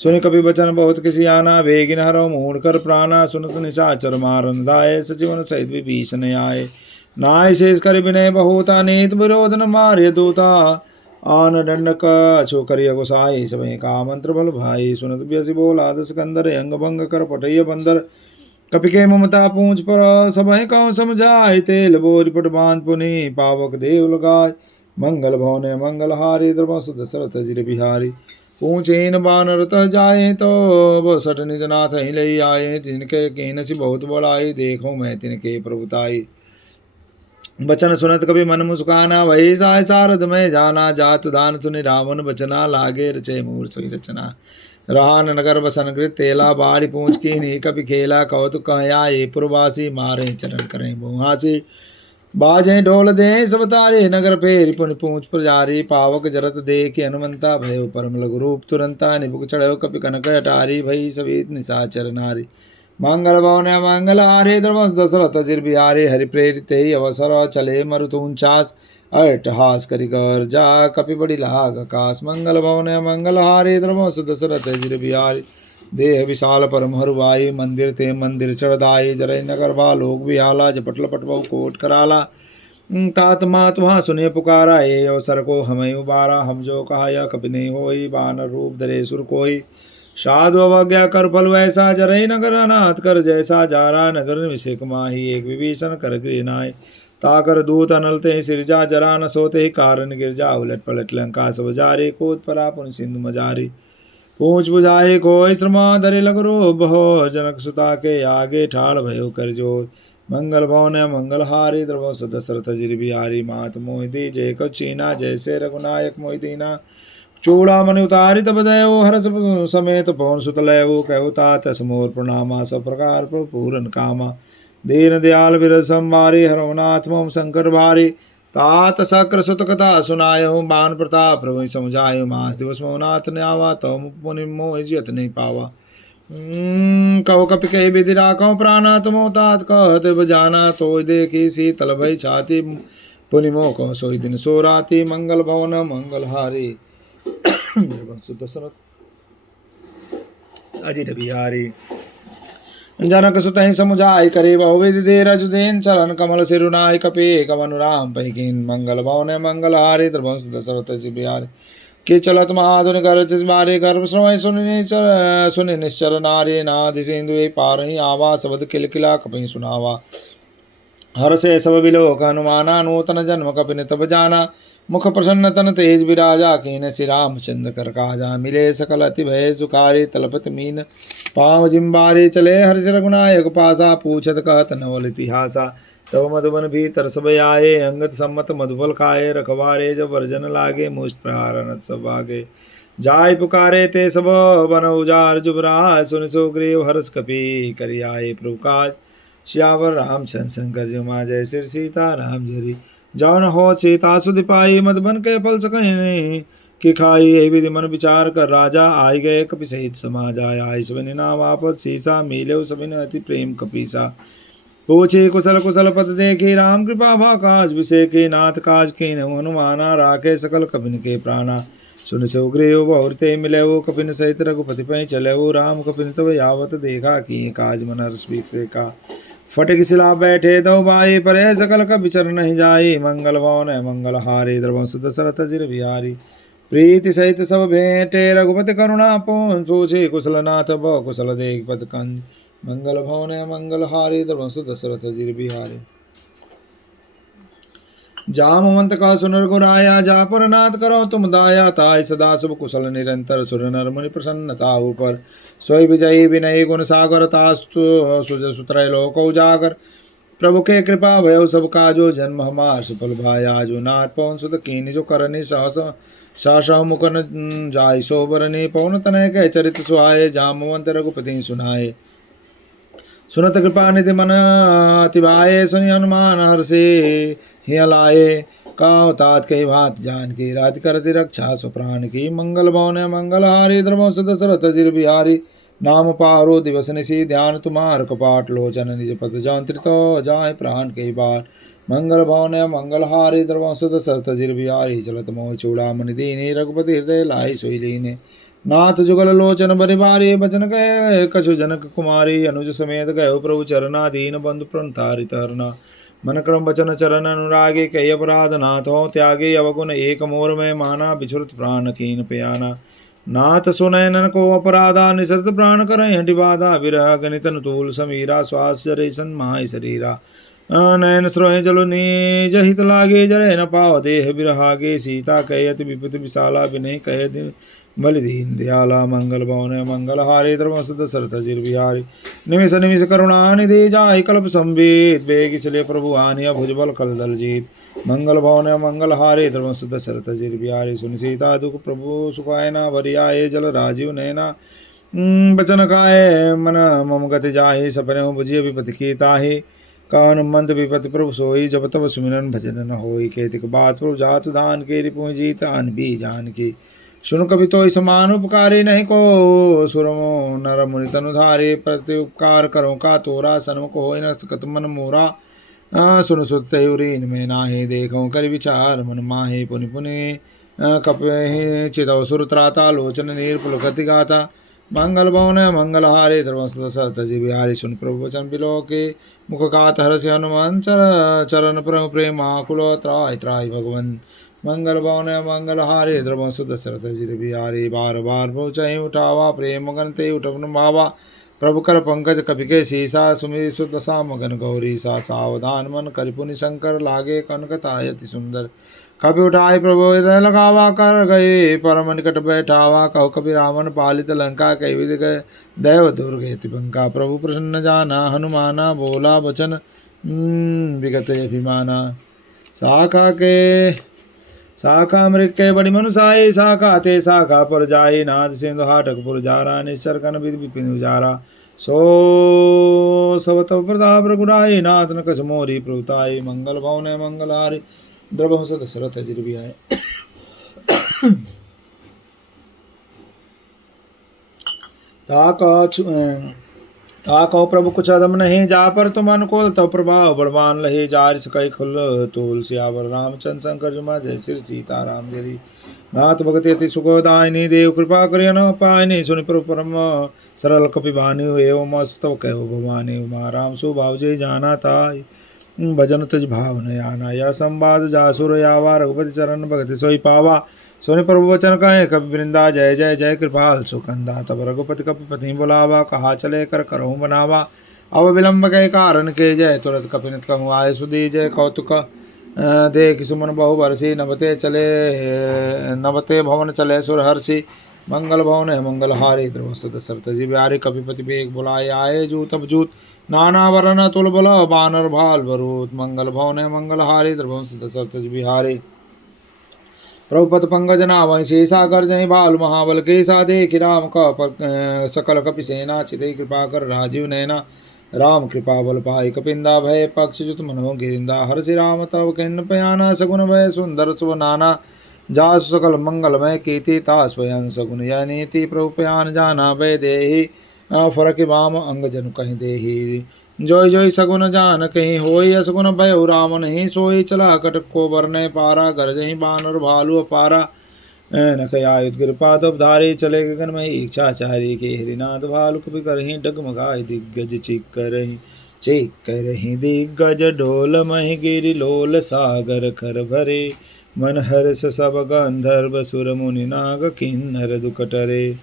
सुनि कपि बचन बहुत किसी आना वेगिन हरो मूढ़ कर प्राणा सुनत निशाचर मारन दाय सचिवन सहित विभीषण आए नाय शेष कर विनय बहुता नीत विरोध न मार्य दूता आन दंड कछो करिय गोसाई समय का मंत्र बल भाई सुनत बियसि बोला दस कंदर अंग भंग कर पटैय बंदर कपि के ममता पूंछ पर समय कौ समझाय तेल बोरी पट बांध पुनि पावक देव लगाय मंगल भवन मंगल हारी द्रवंश दशरथ जिर बिहारी पूछेन बानर तह जाए तो बसठ निज नाथ ही लई आए तिनके कहनसि बहुत बड़ाई देखो मैं तिनके प्रभुताई बचन सुनत कभी मन मुस्काना वही साय सारद में जाना जातु दान सुनि रावण बचना लागे रचे मूर सोई रचना रहान नगर बसन कृत तेला बाड़ी पूछ की नहीं कभी खेला कौतुक कहया ये पुरवासी मारे चरण करें बुहासी बाजे ढोल दे सब तारे नगर फेरी पुन पूछ प्रजारी पावक जरत देख हनुमंता भयो परम लघु रूप तुरंता निपुक चढ़ो कपि कनक अटारी भई सवेत निशाचर नारी मंगल भवन मंगल हारे द्रवंश दशरथ जिर बिहारी हरि प्रेरित ही अवसर चले मरुतुंचास अट्टहास करि कर जा कपि बड़ी लाग आकाश मंगल भवन मंगल हारे द्रवंश दशरथ जिर बिहारी देह विशाल परम हरुवाई मंदिर ते मंदिर चढ़दाई जरय नगर भा लोक बिहाला जपट लपट बहु कोट कराला तात मात वहाँ सुने पुकारा ये अवसर को हमें उबारा हम जो कहा या कभी नहीं होई बानर रूप धरे सुर कोई साधु अवज्ञा कर फल वैसा जरई नगर अनाथ कर जैसा जारा नगर निषेक माही एक विभीषण कर गृहनाय ताकर दूत अनलते सिरजा जरा न सोते ही कारण गिरजा उलट पलट लंका सब जारे कोत परा पुन सिंधु मजारी पूछ बुझाए कोई श्रमा धरे लगरो बहो जनक सुता के आगे ठाड़ भयो कर जोर मंगल भवन मंगल हारी द्रवंश दशरथ जिर बिहारी मात मोहि दीजे कचीना जैसे रघुनायक मोहि दीना चूड़ा मन उतारी तब दयो हरस समेत पवन सुत लयो कहो तात समोर प्रणामा सब प्रकार पूरन कामा दीन दयाल विरज संवारी हरवनाथ मम संकट भारी तात सक्र सुत कथा सुनायो बान प्रताप प्रभु समझायो मास दिवस मोहनाथ ने आवा तो मुनि मोह जियत नहीं पावा कहो कपि कही विधि राखो प्राणा तुमो तात कहत बजाना तो देखी शीतल भई छाती पुनिमो कहो सोई दिन सो राती मंगल भवन मंगल हारी दशरथ अजित बिहारी जनक सुतहि समुझाई करे बहु विधि दे रजुदेन चरण कमल सिरुनाई कपि कमनु राम पैकीन मंगल भवन मंगल हारी द्रवंश दशरथ जी बिहारी कि चलत महाधुनि गर्ज बारे गर्भ श्रवै सुनि निश्चर नारी नादि सिंधु पारहि आवा शब्द किलकिला कपि सुनावा हर्षे सब बिलोक हनुमाना नूतन जन्म कपि नित जाना मुख प्रसन्न तन तेज विराजा कीन श्री रामचंद्र कर काजा मिले सकल अति भय सुखारी तलपत मीन पाँव जिम्बारी चले हर्ष रघुनायक पासा पूछत कहत नवल इतिहासा तब मधुबन भीतर सब आए अंगत सम्मत मधुबल खाए रखवारे जब वर्जन लागे मुष्ट प्रहारनत सब आगे जाय पुकारे ते सब बन उजार जुबराज सुन सुग्रीव हर्ष कपि करि आए प्रभु काज श्यावर रामचंद्र शंकर जी माँ जय श्री सीता राम जरी जौन हो सीता सुधि पाई मधुबन के फल सकहि कि खाई यही विधि मन विचार कर राजा आई गए कपि सहित समाज आई सबिन नाम आपत सीसा मिले सबिन अति प्रेम कपीसा पूछे कुशल कुशल पद देखे राम कृपा भा काज विषय के नाथ काज के हनुमाना राखे सकल कपिन के प्राणा सुन सुग्रीव बहुरते मिले वो कपिन सहित रघुपति पै चले वो राम कपिन तब यावत देखा कि काज मन हर्ष का फटिक शिला बैठे दो बाई पर सकल कपि चर नहीं जाई मंगल भवन मंगल हारे द्रवंश दशरथ जिर बिहारी प्रीति सहित सब भेंटे रघुपति करुणा पौन पूछे कुशल नाथ बहु कुशल देख पद कंज मंगल भवन मंगल हारी द्रवंश दशरथ जिर बिहारी जामवंत का सुनर गुराया जापुर नाथ करो तुम दाया ताय सदा शुभ कुशल निरंतर सुर नर मुनि प्रसन्नता ऊपर सोई विजयी विनयी गुण सागर तास्तु सुज सुत्रय लोक उजागर प्रभु के कृपा भय सब काजो जन्म हमार सुफल भाया जो नाथ पवन सुत कीन जो करनी सहस सास मुकन जाय सोबरनी पवन तनय के चरित सुहाए जामवंत रघुपति सुनाए सुनत कृपा निधि मन अतिभाए सुनि हनुमान हर्षे हिय लाए काव तात कही भात जान की रात करति रक्षा स्वप्राण की मंगल भवन मंगल हारी द्रवंश दशरथ जिर बिहारी नाम पारो दिवस निशी ध्यान तुम्हार कपाट लोचन निज पद जंत्रित जाय प्राण कई बार मंगल भवन मंगल हारी द्रवंश दशरथ जिर बिहारी चलत मोह चूड़ामणि दीने रघुपति हृदय लाई सोई लीने नाथ जुगल लोचन बरि भारी बचन कहे कछु जनक कुमारी अनुज समेत गयो प्रभु चरणाधीन बंधु प्रणतारित हरना मन क्रम वचन चरण अनुरागे कई अपराध नाथ हो त्यागे अवगुण एक मोर में माना बिछुरत प्राण कीन प्याना नाथ सुनय नन को अपराधा निसरत प्राण करें हटि बाधा विरह गणितन तूल समीरा श्वास जरे सन माय शरीरा नयन स्रोह जलो निज हित लागे जरे न पाव देह बिरहागे सीता कहत विपति विशाला विनय कह बलि दीन दयाला मंगल भवन मंगल हारे द्रवंश दशरथ जिर बिहारी निमिष निमिष करुणा निधि जाहि कल्प संवेद बेग चले प्रभु आनिया भुजबल कल दल जीत मंगल भवन मंगल हारे द्रवंश दशरथ जिर बिहारी सुन सीता दुख प्रभु सुखाय ना भरियाए जल राजीव नैना बचन खाए मन मम गति जाहि सपने बुझिय विपति की ताहि कान मंद विपति प्रभु सोई जब तब सुमिरन भजन न होई केतिक बात प्रभु जातु दान के रिपु जीत अन भी जान की सुन कभी तो समान उपकारी नहीं को सुरमो नर मुनि तनुधारे प्रति उपकार करो का तोरा सन्मुख हो न सकत मन मोरा सुन सुतरी में नाहे देखो कर विचार मन माहे पुनि पुनि कपि चितव सुर त्राता लोचन नीर पुलकति गाता मंगल भवन मंगल हारे द्रवंश दशरथ जी बिहारी सुन प्रभु वचन बिलो के मुख कात हर्ष हनुमान चरण प्रभु प्रेम आकुल त्राय त्राय भगवंत मंगल भवन मंगल हारे द्रवंश दशरथ जिर बिहारी बार बार पहुँचाई उठावा प्रेम गणते उठन भावा प्रभु कर पंकज कपि के सीसा सुमिर सुदशा मगन गौरी सा सावधान मन करिपुनि शंकर लागे कनकतायति सुंदर कपि उठाई प्रभु हृदय लगावा कर गए परम निकट बैठावा कहो कपि रावण पालित लंका कई विधि गए दैव दुर्गति बंका प्रभु प्रसन्न जाना हनुमाना बोला बचन विगत अभिमाना शाखा मृग के बड़ी मनुसाई शाखा ते शाखा पर जाई नाद सिंधु हाटक पुर जारा निश्चर कन विधि विपिन उजारा सो सब तब प्रताप रघुराई नाथ न कछ मोरी प्रभुताई मंगल भवन मंगल हारी द्रवंश दशरथ जिर बिहारी ता कहो प्रभु कुछ अदम नहीं, जा पर तुम अनुकूल तब प्रभाव बलवान लहे, जार सकई खुल तूल सियावर रामचंद्र शंकर जुमा जय श्री सीता राम जरी। नाथ भगति अति सुखदायिनी, देव कृपा करिय न पायनी, सुनि प्रभु परम सरल कपि बानी, एवं मस्तव कहो भवानी, उमा राम सुभाव जय जाना ताई, भजन तुझ भाव न आना, या संवाद जासुर यावा, रघुपति चरण भगति सोई पावा, सोनि प्रभु वचन कहे कपि वृंदा, जय जय जय कृपाल सुकंदा, तब रघुपति कपिपति बुलावा, कहा चले कर करहु बनावा, अब विलंब के कारण के जय, तुरत कपिनित कहूँ आय सुधी, जय कौतुक देख सुमन बहु बरसी, नवते भवन चले सुर हर्षि, मंगल भवन है मंगल हारे, द्रवस्त दशरथ जी बिहारी, कपिपति बेग बुलाए आए जूत अब जूत, नाना वरण तुल बल बानर भाल बरूत, मंगल भवन है मंगल हारे, द्रवस्त दशरथ जी बिहारी। प्रभुपत पंकज नावहि शेषागर जहि भालु महाबल, के सा देखि राम का सकल कपि सेना, चितई कृपा कर राजीव नैना, राम कृपा बल पाई कपिंदा, भय पक्ष जुत मनो गिरिंदा, हर्षि राम तव किन्न पयाना, सगुन भय सुंदर सुव नाना, जास सकल मंगलमय कीर्ति, तास भयन सगुन यह नीति, प्रभु पयान जाना भय देहि, फरक वाम अंग जन कहि देहि, जोई जोई सगुन जान कहीं होई, असगुन भय राम नहीं सोई, चला कटक को बरने पारा, गरजहि बानर भालु अपारा, न कयायुध गिरपाद धारे, चले गगन में इच्छा चारी, के हरिनाथ भालु कपि करहि, डगमगाय दिग्गज चिक करहि दिग्गज, ढोल महि गिरि लोल सागर खर भरे, मन हर्ष सब गंधर्व सुर मुनि नाग किन्नर दुकटरे,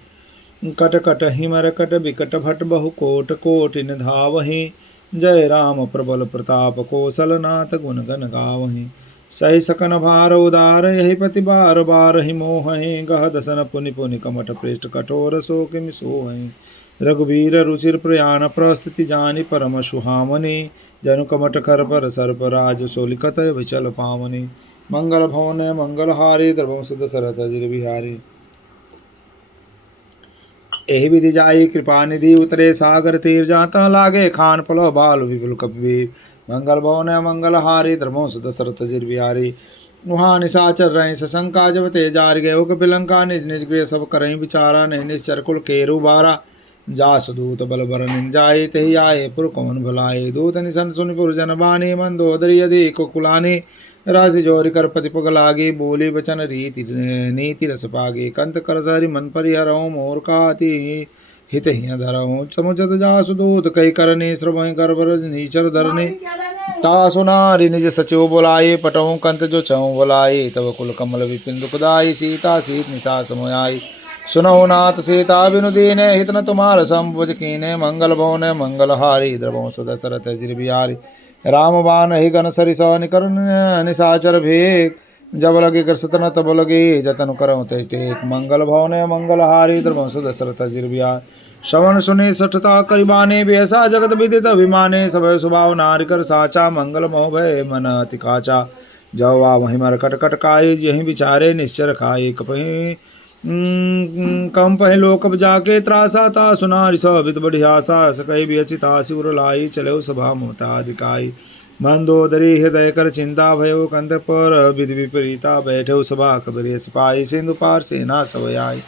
कट कट हिमर कट बिकट भट बहु कोट कोटिन धावहि, जय राम प्रबल प्रताप कौशल नाथ गुण गण गावहि, सही सकन भार उदार यही पति बार बार ही मोहि, गह दसन पुनि पुनि कमठ पृष्ठ कठोर सो किम सोहि, रघुवीर रुचिर प्रयाण प्रस्थिति जानि परम सुहामनि, जनु कमठ कर पर सर्प राज सोलिकत विचल पावनि, मंगल भवन मंगल हारी, द्रवंश दशरथ जिर बिहारी। एहि विधि जाई कृपा निधि, उतरे सागर तीर जाता, लागे खान पलो बाल विपुल कपि, मंगल भवन मंगल हारी, द्रवंश दशरथ जिर बिहारी। वहाँ निशाचर रहे सशंका, जब ते जार गए कपिलंका, निज निज गृह सब करहीं विचारा, नहीं निश्चर कुल केरु बारा, जास दूत बल बर जाए, तहि आए पुर कौन भुलाए, दूत निशन सुनि पुर जन बानी, मंदोदरी यदि कुलानी, राशि जोरि कर पति पग लागे, बोली बचन रीति नीति रस पागे, कंत कर सहरि मन परिहरऊँ, मोर काति हित हिय धरऊँ, समुचत जासु दूत कई करने, श्रवहि गर्भ नीचर धरने, तासु नारि निज सचिव बुलाए, पटऊँ कंत जो चऊँ बुलाए, तब कुल कमल विपिन दुखदाई, सीता सीत निशा समयाई, सुनहु नाथ सीता बिनु दीने, हित न तुम्हार संभुज कीने, मंगल भवन मंगल हारी, द्रवंश दशरथ जिर बिहारी। राम बाण ही गण सरिस निकर निशाचर भेक, जब लगे कृषतन तब लगे जतन करऊँ तेज टेक, मंगल भवन मंगल हारी, द्रवंश दशरथ जिर बिहारी। श्रवण सुने सठता करिबाने, बेसा जगत विदित अभिमाने, सब स्वभाव नारिकर साचा, मंगल मोह भय मन अति काचा, जब आ वहीं मर कट कट काये, यही विचारे निश्चर खाए, कपहि कम पह लोक जाके त्रासा, ता सुना रिसवित बड़ी आशा, सकई बियसी तासी उर लाई, चले सभा मोता दिखाई, मंदोदरी हृदय कर चिंता, भयो कंत पर विधि विपरीता, बैठे सभा कबरे सिपाही, सिंधु पार सेना सब आई,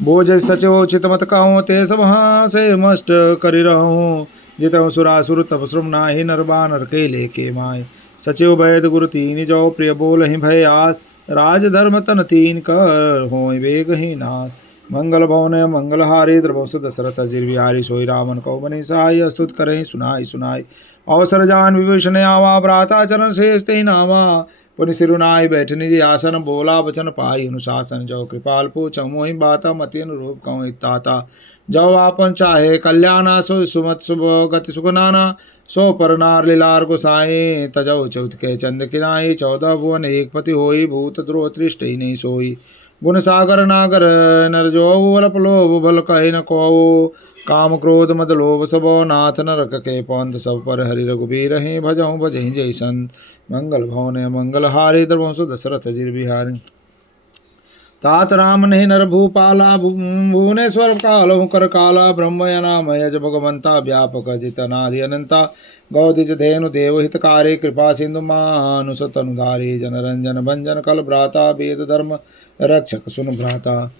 बोझ सचो चित मत कहूँ, ते सब हाँ से मस्ट करि रहूँ, जितहु सुरासुर तप श्रम नाही, नर बानर के लेके माय, सचिव वैद गुरु तीन जो, प्रिय बोल ही भय आस, राज धर्म तन तीन कर होय वेग ही नाश, मंगल भवन मंगल हारी, द्रवंश दशरथ जिर बिहारी। सोई रामन को बनी सहाय, अस्तुत करें सुनाई सुनाई, अवसर जान विभीषण आवा, भ्राता चरण शेष ते नावा, पुनि सिरुनाई बैठ निज आसन, बोला वचन पाई अनुशासन, जो कृपाल पूछऊँ मोहि बाता, मति अनुरूप कहूँ इत्ताता, जब आपन चाहे कल्याणा, सो सुमत शुभ गति सुखनाना, सो पर नार लीलार गोसाई, तजौ चौथ के चंद किनाई, 14 भुवन एक पति होई, भूत द्रोह त्रिष्ट ही नहीं सोई, गुण सागर नागर नर जो, अल्प लोभ भल कहे न को, काम क्रोध मद लोभ सबो, नाथ नरक के पंथ, सब पर हरि रघुबीर हैं, भजऊँ भजहि जय संत, मंगल भवन मंगल हारी, द्रवंश दशरथ जिर बिहारी। तात राम नहीं नर भूपाला, भुवनेश्वर कालहु कर काला, ब्रह्म नाम यज भगवंता, व्यापक जितनादि अनंता, गौदिज धेनु देव हितकारी, कृपा सिंधु मानुस तनुधारी, जनरंजन भंजन कल भ्राता, वेद धर्म रक्षक सुन भ्राता,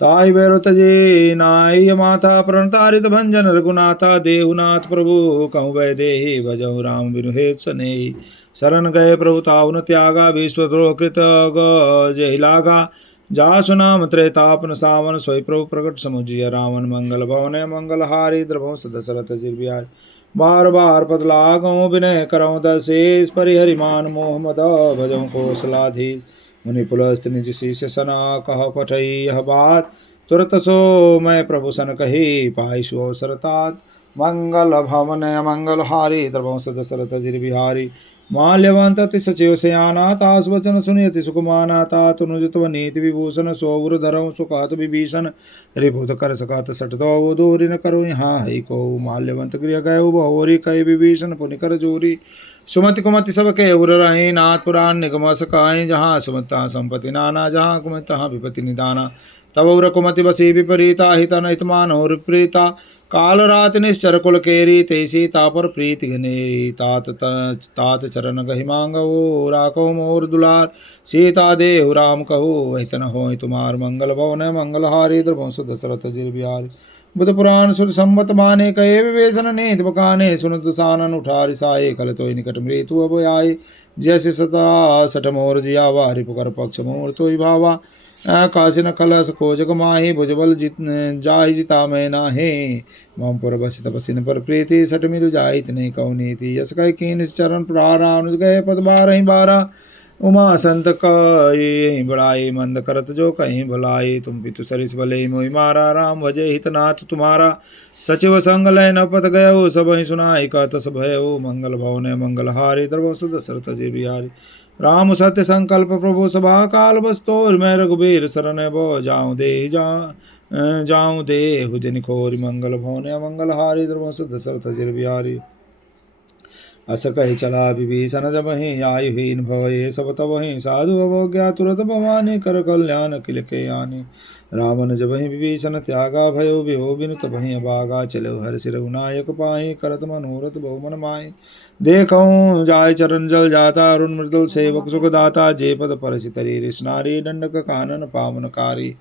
ताहि भैरव तजे नाय माता प्रणतारित भंजन रघुनाथा देहुनाथ प्रभु कहु वै देहि भजहु राम बिनु हेत सनेहि शरण गए प्रभु तावन त्यागा विश्वद्रोह कृत जय लागा जासु नाम त्रैतापन सावन सोई प्रभु प्रकट समुझिय रावण मंगल भवन मंगल हारि द्रभंस दशरथ जिर बिहारी बार बार पद लागो विनय करऊँ दशेष परिहरिमान मोह मद भजऊँ कौशलाधीश मुनि पुलस्त निज शीश सना कह पठई यह बात तुरत सो मैं प्रभु सन कही पाई सुअवसर तात मंगल भवन मंगल हारी द्रवंश दशरथ जिर बिहारी माल्यवंत अति सचिव सयाना तास वचन सुनियति सुकुमाना तात अनुजत नीति विभूषण सौर धरऊ सुखात विभीषण रिपुत कर सकत सट दो दूरी न करो यहाँ हई को माल्यवंत गृह गए बहुरी कई विभीषण पुनि कर जोरी सुमति कुमति सब के उर रहे नाथ पुराण निगम सकाए जहाँ सुमता संपत्ति नाना जहाँ कुमति तहाँ विपति निदाना तब उर कुमति बसी विपरीता हित नहित मानो प्रीता काल रात निश्चर कुल केरी तेसी तापर प्रीति घनेरी तात चरण गहि मांगो राखो मोर दुलार सीता देहु राम कहो वही तन हो तुम्हार मंगल भवन मंगल हारी द्रवंश दशरथ जिर बिहारी बुध पुराण सुर संबत माने कहे विवेचन नेत बकाने सुन दुसानन उठा रिसाए कल तो निकट मृत्यु अब आए जैसे सता सठ मोर जिया वारि पुकर पक्ष मोर तो भावा कासिन कलश कोजग माहि भुजबल जित जाहि जिता मैं नाहे मम पर बस तपसिन पर प्रीति सट मिलु जाहि तने कौनीति यस कह कीन चरण प्रारा अनुज गए पद बारहि बारा उमा संत कही बड़ाई मंद करत जो कहीं भलाई तुम पितु सरिस भले मोहि मारा राम भजे हितनाथ तुम्हारा सचिव संग लय न पत गयो सब ही सुनाई कहत सब भयो मंगल भवन मंगल हारी द्रवंश दशरथ जी बिहारी राम सत्य संकल्प प्रभु सभा काल बस्तोर मैं रघुबीर शरण बो जाऊं दे जाऊं दे हुजन खोरी मंगल भवन मंगल हारी द्रवंश दशरथ जी बिहारी अस कही चला विभीषण जब ही आयुहीन भवे सब तब ही साधु अवज्ञा तुरत भवानी कर कल्याण अखिल के आनी रावण जब ही विभीषण त्यागा भयो विहो बिनु तब ही अभागा चलो हर सिर नायक पाही करत मनोरथ बहुमन माही देखऊं जाय चरण जल जाता अरुण मृदुल सेवक सुख दाता जय पद परसि तरी रिश्नारी दंडक कानन पावनकारी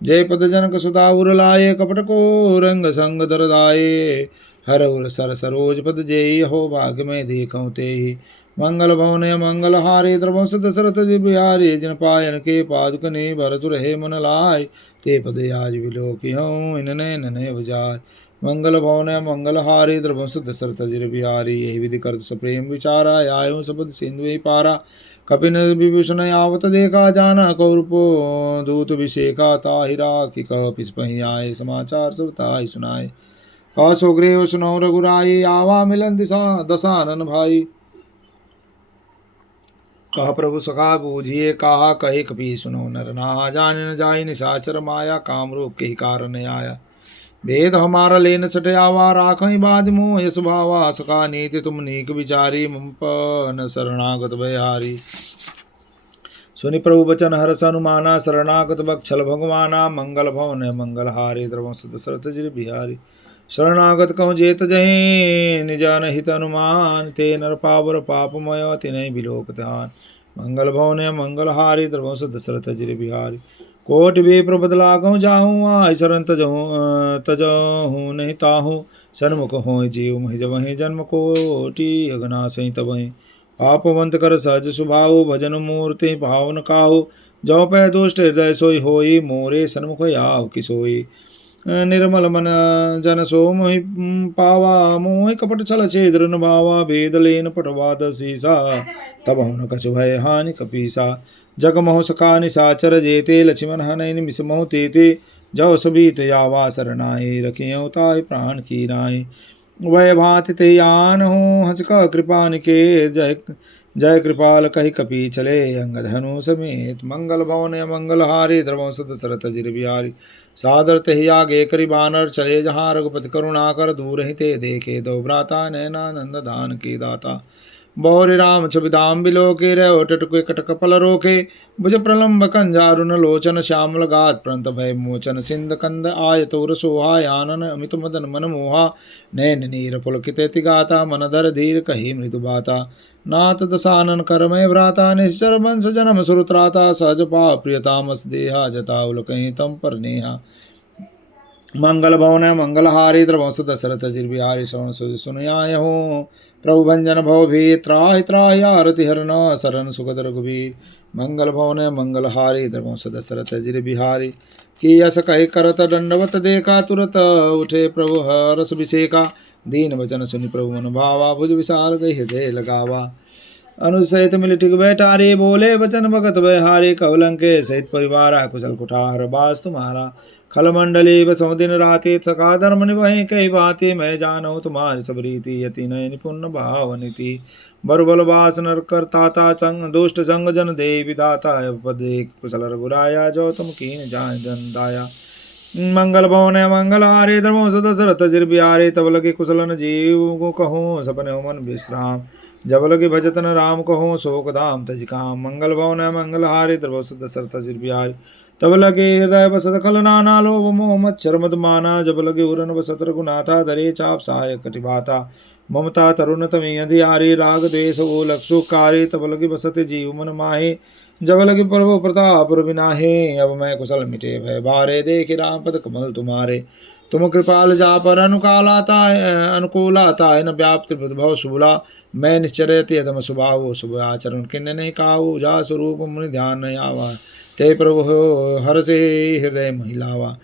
जय पद जनक सुता उर लाए कपट को रंग संग दर दाये हर उर सर सरोज पद जेय हो भाग्य में देखऊं ते ही मंगल भवन मंगल हारे द्रवंश दशरथ जी बिहारी जिन पायन के पादुक ने भरत रहे मन लाय ते पद आज विलोकी हूँ इनने नने बजाय मंगल भवन मंगल हारे द्रवंश दशरथ जी बिहारी यही विधि करत सप्रेम विचारा आयो सबद सिंधु पारा कपिन विभीषण आवत देखा जाना कौरपो दूत विषेका ताहिरा कि कह पिछपही आए समाचार सब ताहि सुनाए असुग्रीव सुनो रघुराई आवा मिलन दिशा दशानन भाई कह प्रभु सखा बूझिए कहा कहे कपि सुनो नर ना जान न जाय निशाचर माया काम रूप के ही कारण आया भेद हमारा लेन सटे आवा राखई बाज मोह यस भावा सखा नीति तुम नीक विचारी मुम न शरणागत भयहारी सुनि प्रभु बचन हरस अनुमाना शरणागत बक्षल भगवाना मंगल भवन मंगल हारे द्रवंश दशरथ जी बिहारी शरणागत कहूँ जेत जहीं निजान हित अनुमान ते नर पावर पापमय तिनहि बिलोक ध्यान मंगल भवन मंगल हारी द्रवंश दशरथ जी बिहारी कोट भी प्रबद लागूँ जाहूँ आय शरण तजहूँ नहीं ताहूँ सन्मुख हो जीव महि जबहि जन्म कोटि अगना सही तबहि पापवंत कर सहज सुभाव भजन मूर्ति भावन काहू जो पै दुष्ट हृदय सोई होई मोरे सन्मुख आव किसोई निर्मल मन जन सो मोहि पावा मोहि कपट छल छेद्र न भावा भेद लेन पटवाद सीसा तब हुन कछु भय हानि कपीसा जग मोह सका निशाचर जेते लक्ष्मण हनैन मिस मोह तेते जव सबीत यावा सरनाए रखियो ताहि प्राण की राय वह भांति ते आन हो हंस का कृपा निके जय जय कृपाल कही कपी चले अंग धनु समेत मंगल भवन मंगल हारे द्रवंश दशरथ जी बिहारी सादर तहि आगे करि बानर चले जहाँ रघुपति करुणा कर दूर ही ते देखे दो भ्राता नैना नंद दान की दाता बौरे राम छविदाम बिलोके रहो टटके कटक पल रोके भुज प्रलंब कंजारुन लोचन श्यामल गात प्रंत भय मोचन सिंध कंद आय तोर सोहा आनन अमित मदन मन मोहा नैन नीर पुलकित गाता मन धर धीर कही मृदु बाता नाथ दसानन करमय भ्राता निश्चर वंश जन्म सुरत्राता सहज पा प्रियतामस देहा जता उलकहीं तम पर नेहा मंगल भवन मंगल हारी द्रवंश दशरथ जिर बिहारी श्रवण सुनयाय हो प्रभु भंजन भव भी त्राहि त्राहि आरति हरना शरण सुगद रघुबीर मंगल भवन मंगल हारी द्रवंश दशरथ जिर बिहारी की यस कहि करत दंडवत देखा तुरत उठे प्रभु हरस अभिषेका दीन वचन सुनि प्रभु मन भावा भुज विशाल गई हृदय लगावा अनुज सहित मिल टिक बैठारे बोले वचन भगत हारे कवलंके सहित परिवार कुशल कुठार बास तुम्हारा खल मंडली बसों दिन राति सका धर्म निवहि कई बाती मैं जानू तुम्हारी सब रीति यति नय निपुण भावनीति बरबल वास नर करताता चंग दुष्ट संग जन दे विदाता पदे कुशल रघुराया जो तुम कीन जान जन दाया मंगल भवन मंगल हारे धर्मो दशरथ जिर बिहारे तब लगे कुशलन जीव को कहूँ सपने मन विश्राम जब लगे भजतन राम कहो शोक धाम तज काम मंगल भवन मंगल हारे द्रव दशरथ जिर बिहारी तब लगे हृदय बसत खल नाना लोभ मोह मच्छर मद माना जब लगे उरन बसत रघुनाथा धरे चाप सहायक कटिभाता ममता तरुण तमी अधियारी राग द्वेष ओ लक्षुकारी तब लगे बसत जीव मन माहे जब लगे प्रभु प्रताप विनाहे अब मैं कुशल मिटे भय भारे देख राम पद कमल तुम्हारे तुम कृपाल जा पर अनुकूलाता है न व्याप्त भव शुभला मैं निश्चरयति यदम स्वभाव शुभ आचरण किन्न नहीं काऊ जा स्वरूप मुनि ध्यान नहीं आवा ते प्रभु हर से हृदय महिलावा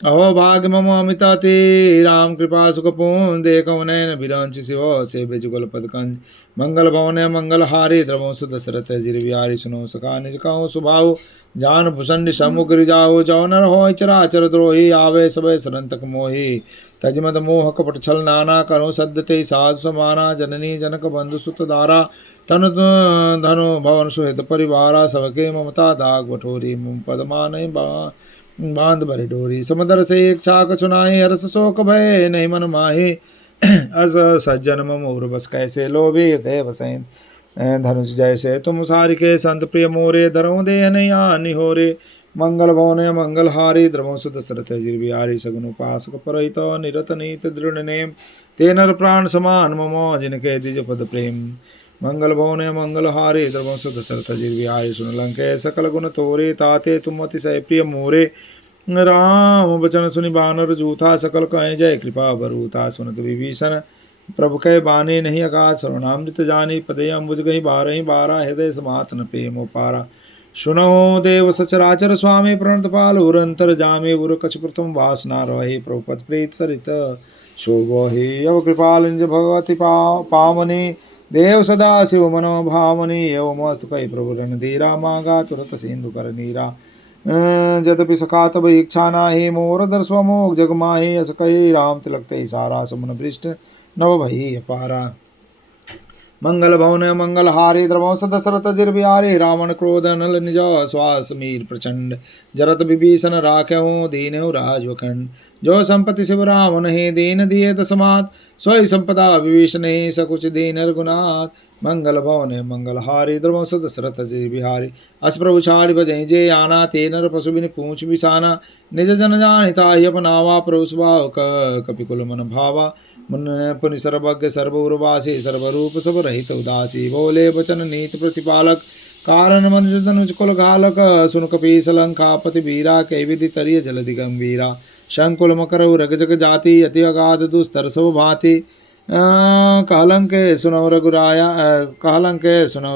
अहो भाग मम अमिता ते राम कृपा सुख पूर्ण देखो नयन विरंच शिव से बेजुगल पदकंज मंगल भवन मंगल हारे द्रवंश दशरथ जिर बिहारी सुनो सका निज कहो सुभाव जान भूषण समुग्र जाओ जौ नर हो चराचर द्रोही आवे सब सरंतक मोही तजमद मोह कपट छल नाना करो सद्यते साधु समाना जननी जनक बंधु सुत धारा तनु धनु भवन सुहित परिवारा सबके ममता दाग बठोरी मुम पदमान बांध भरे डोरी समदर से एक छाक चुनाए हरस शोक भय नहीं मन माहे अस सज्जन मम उर बस कैसे लोभे हृदय बसैन धनुष जैसे तुम सारिके संत प्रिय मोरे धरो देह नहीं आनि हो रे मंगल भवन मंगल हारी द्रवंश दशरथ जिर बिहारी सगुन उपासक परहित निरत नीत दृढ़ नेम ते नर प्राण समान मम जिनके द्विज पद प्रेम मंगल भवन मंगल हारे द्रवंश दशरथ जिर बिहारी सुन लंके सकल गुण तोरे ताते तुम अतिशय प्रिय मोरे राम बचन सुनि बानर जूथा सकल कहे जय कृपा बरूथा सुनत विभीषण प्रभु कह बाने नहीं अगाध सर्वनामृत जानी पदे अम्बुज गही बारह हृदय समात न प्रेम पारा सुनो देव सचराचर स्वामी प्रणत पाल उर अंतर जामे उर कछ प्रथम वासना रहे प्रभुपद प्रीत सरित शोभो हे अव कृपाल निज भगवती पावनी देव सदा शिव मनो भावनी एव मस्त कई प्रभु रण धीरा मांगा तुरत सिंधु कर नीरा जदपि सखा तब इच्छा नाहि मोर दर्शव मोग जग माहि अस कही राम तिलक ते सारा सुमन भृष्ट नव भई अपारा मंगल भवन मंगल हारे द्रवंश दशरथ जिर बिहारी रावण क्रोध नल निज श्वास मीर प्रचंड जरत विभीषण राख्यहूँ दीनहु राजवखंड जो संपत्ति शिव राम नहीं दीन दिए दसमात सोई संपदा विभीषण सकुच दीन रघुनाथ मंगल भवन मंगल हारी द्रवंश दशरथ जिर बिहारी अस प्रभु छाड़ बजई जे आना ते नर पशु बिन पूछ बिसाना निज जन जानिता ही अपनावा प्रभु स्वभाव कपिकुल मन भावा मुन पुनि सर्वज्ञ सर्वउर्वासी सर्वरूप सब रहित उदासी बोले वचन नीत प्रतिपालक कारण मनुज धनुज कुल घालक सुन कपीस लंकापति वीरा कई विधि तरिय जलधि गंभीरा शंकुल मकर रग जग जाति अति अगाध दुस्तर सब भांति कहलंके सुनव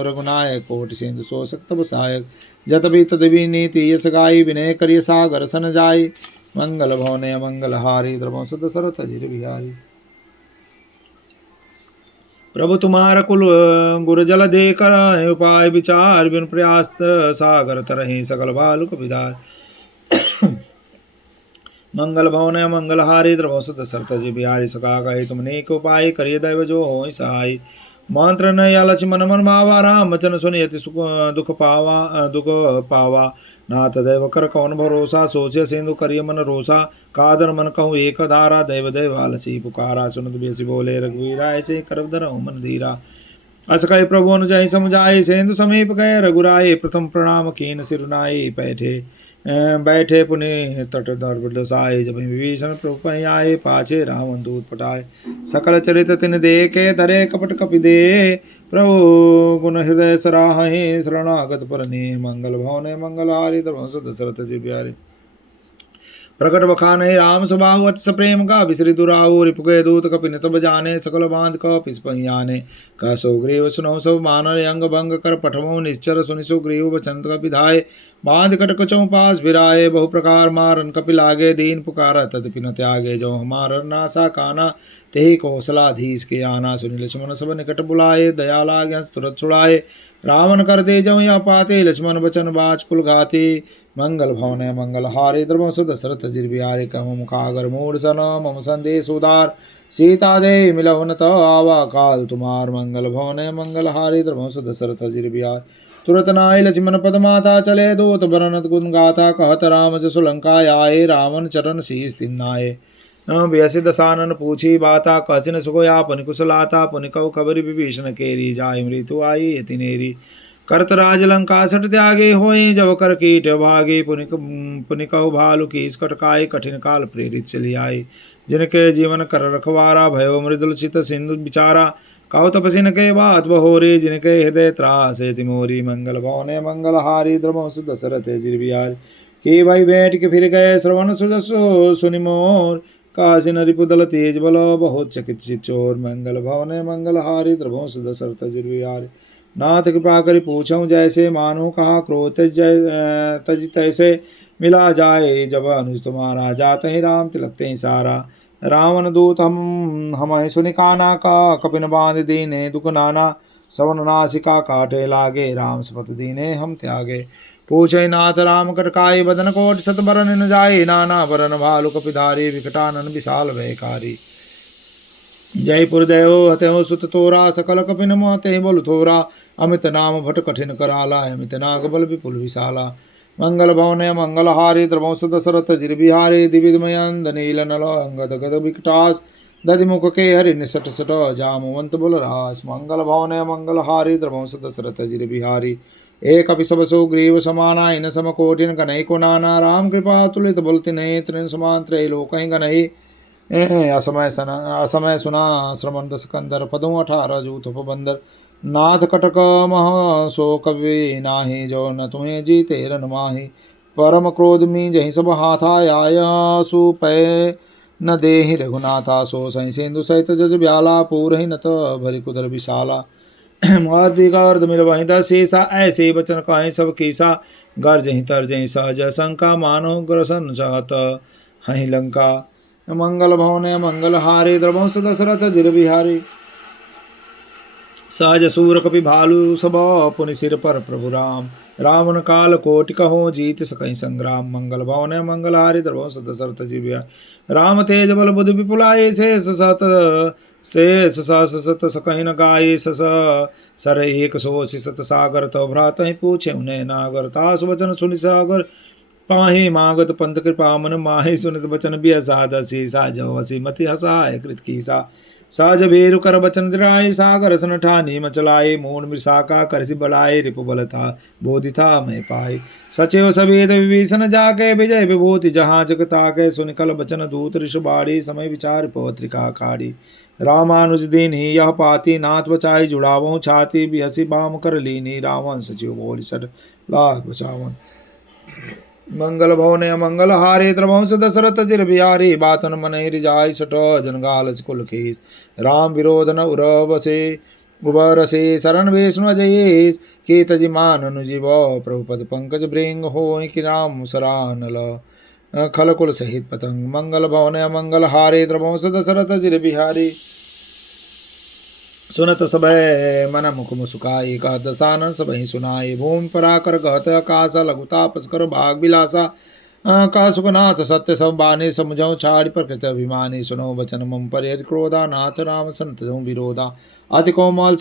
रघुनायक कोटि सिंधु शोषक तब सहायक जत भी तदवी नीति यस गाई विनय करिय सागर सन जाई मंगल भवन मंगल हारी द्रवंश दशरथ जिर बिहारी प्रभु तुम्हारा कुल गुर जल दे कर उपाय विचार बिन प्रयास सागर तरहि सकल भालुक विदार मंगल भवन मंगल हारी द्रवंश दशरथ जिर बिहारी सका कहे तुम नेक उपाय करिय दैव जो हो सहाय मंत्र न या लक्ष्य मन मन मावा राम वचन सुनि अति सुख दुख पावा नाथ दैव कर कौन भरोसा सोचे सिंधु करिय मन रोसा कादर मन कहूँ एक धारा दैव दैव आलसी पुकारा सुनत बेसी बोले रघुवीरा ऐसे कर धरऊ मन धीरा अस कहि प्रभु अनुजहि समुझाए, सेंधु समीप गए रघुराए, प्रथम प्रणाम कीन सिरुनाए, बैठे पुनि तट दर्भ दसाए, जब विभीषण प्रभु पहि आए, पाछे रावण दूत पटाए, सकल चरित तिन देखे, धरे कपट कपि दे, प्रभु गुण हृदय सराहे, शरणागत परने, मंगल भवने मंगल हारी, धर्मस दशरथ जी प्यारे, प्रकट बखाने राम सुबाहु अति सप्रेम का, बिसरि दुराहु रिपु गए दूत, कपिन तब जाने, सकल बांध कपिस पहियाने, कह सुग्रीव सुनौ सब मानर, अंग भंग कर पठमौ निश्चर, सुनि सुग्रीव बचन कपि धाय, बांध कट कचौ पास फिराए, बहु प्रकार मारन कपि लागे, दीन पुकारा तदपि न त्यागे, जो हमार नासा काना, तेहि कौशलाधीश के आना, सुनि लक्ष्मण सब निकट बुलाए, दया लागे हंस तुरत छुड़ाए, रावण कर दे जौ या पाते, लक्ष्मण बचन बाच कुल घाते, मंगल भवन मंगल हारे, द्रवस दशरथ जिर बिहारे, कहूँ मुखागर मूढ़ सन, मम संदेश उदार, सीता दे मिलवन त आवा काल तुम्हार, मंगल भवन मंगल हारे, द्रवस दशरथ जिर बिहार, तुरत नाय लक्ष्मण पद माता, चले दूत बरनत गुण गाथा, कहत राम जसु लंका आए, रावण चरण शीस तिन्नाए, व्यसि दसानन पूछी बाता, कहसिन सुगोया पुनि कुशलाता, पुनि कहु खबरि विभीषण केरी, जाय मृत्यु आई यति नेरी, करत राज लंका सट त्यागे, होए जब कर कीट भागे, पुनि कहु भालु की कटकाई, कठिन काल प्रेरित चली आई, जिनके जीवन कर रखवारा, भयो मृदुल चित सिंधु बिचारा, कहु तपसिन के बात बहोरी, जिनके हृदय त्रास तिमोरी, मंगल भवने मंगल हारी, द्रमस दशरथ जिर बिहारी, के भाई बैठ के फिर गए, श्रवण सुजसो सुनि मोर, कासिन रिपुदल तेज बल, बहुत चकित चिचोर, मंगल भवने मंगल हारी, द्रमस दशरथ जिर बिहारी, नाथ कृपा करि पूछऊँ जैसे, मानो कहा क्रोध तज तैसे, मिला जाए जब अनुज तुम्हारा, जाते ही राम तिलकते ही सारा, रावण दूत हम सुनि काना, का कपिन बांध दीने दुख नाना, सवन नासिका काटे लागे, राम सपत दीने हम त्यागे, पूछे नाथ राम कटकाई, बदन कोट सत बरन न जाए, नाना बरन भालु कपिधारी, विकटानन विशाल भयकारी, जयपुर दयो हतेहो सुत तोरा, सकल कपिन मोते बोल थोरा, अमित नाम भट कठिन कराला, अमित नाग बल विपुल विशाला, मंगल भवन मंगल हारी, द्रवंश दशरथ जिर बिहारी, दिविदमयन नील नल अंगद गद विकटास, दधिमुख के हरि निसट सट, जामवंत बुल रास, मंगल भवन मंगल हारी, द्रवंश दशरथ जिर बिहारी, एक कपि सब सुग्रीव समाना, इन सम कोटिन कनई को नाना, राम कृपा तुलित बल तिन्हि, तृण समान त्रय लोक गनहि, असमय सुना श्रवण दस कंदर, पदों 18 जूत उपबंदर, नाथ कटक मह सो कवि नाही, जो न तुम्हें जीते रन माही, परम क्रोध मी जहि सब हाथा, आय सुपय न देहि रघुनाथा, सो सहि सिंधु सहित जज ब्याला, पूर ही नत भरि कुदर विशाला, अर्ध मिल वहीं दशीसा, ऐसे बचन कहें सब कीसा, गर्ज ही तरज ही सहज शंका, मानो ग्रसन चाहत हहि लंका, मंगल भवन मंगल हारे, द्रवंश दशरथ जिर बिहारी, सहज सूर कपि भालु सब, पुनि सिर पर प्रभु राम, रावण काल कोटि कहो, जीत सकहि संग्राम, मंगल भवन मंगल हारी, द्रवंश दशरथ जिर बिहारी, राम तेज बल बुद्धि विपुलाय, शेष सत सकहि न गाये, सर एक सोचि सत सागर, तो भ्रात पूछे उन्हें नागर, तासु वचन सुनि सागर, पाहि मागत पंथ कृपा मन माहि, सुनित बचन बियसादसी, साजवसी मति हसाय कृत कीसा, साज भेरु कर बचन द्राय, सागर सन ठानी मचलाए, मूड मृषाका करसि बड़ाए, रिपु बल था बोधि था मैं पाए, सचिव सवेद विभीषण जाके, विजय विभूति जहाँ जग ताके, सुनिकल बचन दूत ऋष बाड़ी, समय विचार पत्रिका काढ़ी, रामानुज दीन ही यह पाती, नाथ बचाई जुड़ावों छाती, बिहसी बाम कर लीनी, रावण सचिव बोल सट लाख बचावन, मंगल भवन मंगल हारे, द्रवंश दशरथ जिर बिहारी, बातन मन रिजाय सट, जनगाल कुल खीस, राम विरोध न उरवसे, उबरसे शरण विष्णु अजयेश, के तजि मान अनुजीव, प्रभुपद पंकज भृंग हो कि राम सरानल, खल कुल सहित पतंग, मंगल भवन मंगल हारे, द्रवंश दशरथ जिर बिहारी, सुनत सभय मन मुख मुस्काई, कह दसानन सबहि सुनाई, भूमि पराकर कहत आकाशा, लघुतापस कर भाग बिलासा, कह सुखनाथ सत्य सब बाने, समझौ छाड़ प्रकृति अभिमानी, सुनो बचन मम पर क्रोधा, नाथ राम संत विरोधा, अति कोमल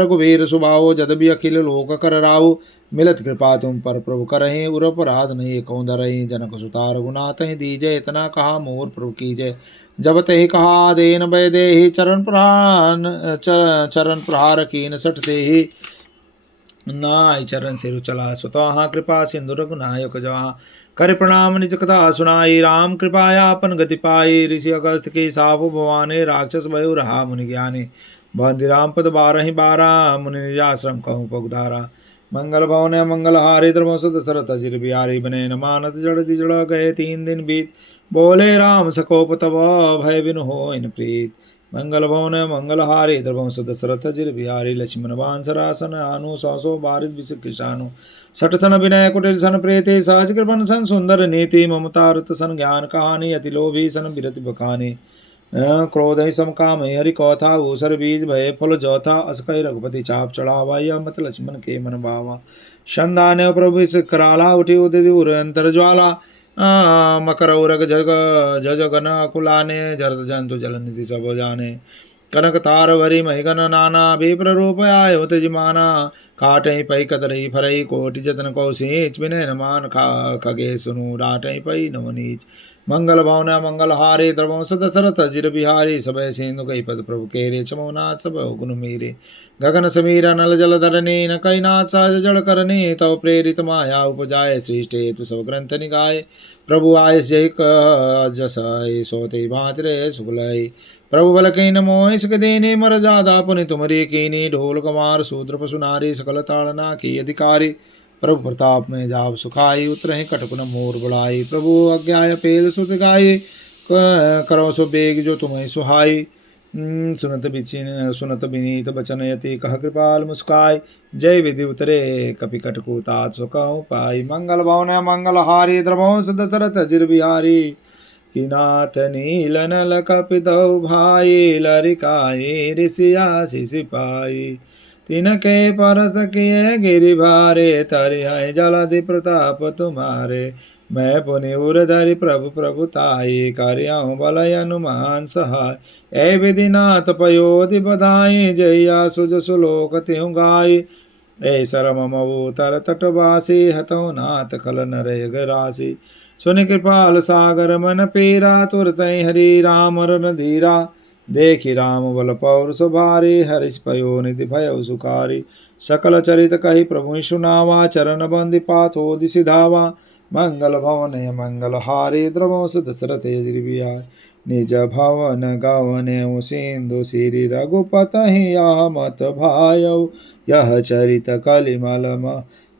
रघुवीर सुभाओ, जदबि अखिल लोक कर राव, मिलत कृपा तुम पर प्रभु करहि, उर अपराध नहीं कौन धरहि, जनक सुता रघुनाथ ही दीजय, इतना कहा मोर प्रभु कीजय, जब ते कहा देन भय देहि चरण प्रहार कीन सठ देहि नाय चरण सिरु चला सुतहा कृपा सिंधु रघुनायक जहाँ कर प्रणाम निज कथा सुनाई राम कृपाया अपन गति पाई ऋषि अगस्त के साप भवाने राक्षस भयो रहा मुनि ज्ञानी बंदी राम पद बारहि बारा मुनि निजाश्रम कहूँ पगुधारा मंगल भवन मंगल हारी द्रमोस दशरथ अजिर बिहारी बने न मानत जड़ दिजड़ गए 3 दिन बीत बोले राम सकोप तब भय बिनु होइन प्रीत मंगल भवन मंगल हारी द्रवंश दशरथ जिर बिहारी लक्ष्मण बांसरासन आनु सौ बारिद विष किशानु सठ सन विनय कुटिल सन प्रेते सहज कृपन सन सुंदर नीति ममता रत सन ज्ञान कहानी अति लोभी सन बिरति बखानी क्रोध ही सम काम हरि कौथा ऊसर बीज भय फल जौथा असकय रघुपति चाप चढ़ावा यह मत लक्ष्मण के मन भावा संदान प्रभु इस कराला उठी उदित उर अंतर ज्वाला मकर उरग जग जजगन कुलाने जरत जंतु जल निधि सब जाने कनक तार वरी महिगन नाना विप्र रूप आयो तजमाना काटई पई कतरई फरई कोटि जतन कौशिच विनय मान खगे सुनु राटई पई नवनीच मंगल भवन मंगल हारे द्रवंश दशरथ जिर बिहारी सब सिंधु कई पद प्रभु केरे चमोनाथ सब गुण मेरे गगन समीर नल जल धरने न कई नाथ सहज जड़ करने तव प्रेरित माया उपजाय सृष्ट हेतु सब ग्रंथ निगाय प्रभु आय जय जसाय सोते भांत रे सुगलाई प्रभु बल कई नमो इसक देने मर जादा पुनि तुमरी कीनी ढोल कमार शूद्र पशु नारी सकल ताड़ना की अधिकारी प्रभु प्रताप में जाप सुखाई उतरहि कटकुन मोर बुलाई प्रभु अज्ञाय पेल सुत गाई करो सो बेग जो तुम्हें सुहाई सुनत विनीत बचन यति कह कृपाल मुस्काय जय विधि उतरे कपि कटकु तात सो कहूँ पाई मंगल भवन मंगल हारी द्रवंश दशरथ जिर बिहारी कि नाथ नील नल कपितौ भाई लरिकाए ऋषिया सिपाई तिनके परस किए गिरि भारे तरिहै जलधि प्रताप तुम्हारे मैं पुनि उरधरि प्रभु प्रभुताई करियहु बलय हनुमान सहाय ए विधिनाथ पयोधि बधाई जया सुज सुलोक तिहु गाई ए शरम मवूतर तटवासी हतौ नाथ खल नरेग राशि सुनि कृपाल सागर मन पीरा तुरत हरि राम रन धीरा देखि राम बल पौरुष भारी हरिष पयो निधि भय सुखारी सकल चरित कही प्रभु सुनावा चरण बंदी पाथो सिधावा मंगल भवन मंगल हारी द्रवंश दशरथ बिहार निज भवन गवन सिंधु श्री रघुपतहि यह मत भायौ यह चरित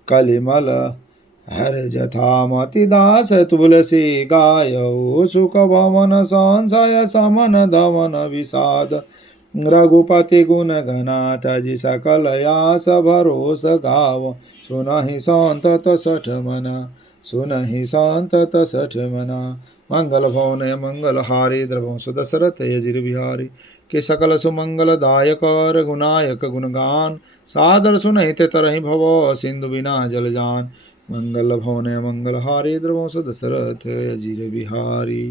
कलिमल हर जथामति दास तुलसी गायौ सुख भवन संशय समन धवन विषाद रघुपति गुण गना तजि सकल यास भरोस गाव सुनहि संतत सठ मना सुनहि संतत सठ मना मंगल भवन मंगल हारी द्रवंश दशरथ यजिर बिहारी के सकल सुमंगल दायक रघुनायक गुणगान सादर सुनहित तरहि भव सिंधु बिना जल जान मंगल भवन मंगल हारी द्रवंश दशरथ अजिर बिहारी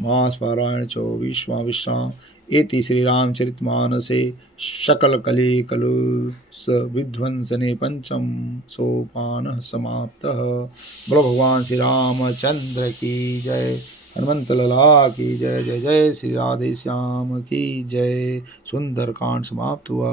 मास पारायण 24वां विश्राम इति श्री रामचरित मानसे शकल कली कलुष विध्वंसने पंचम सोपान समाप्त। बोलो भगवान श्री रामचंद्र की जय। हनुमंत लला की जय। जय जय श्री राधे श्याम की जय। सुंदर कांड समाप्त हुआ।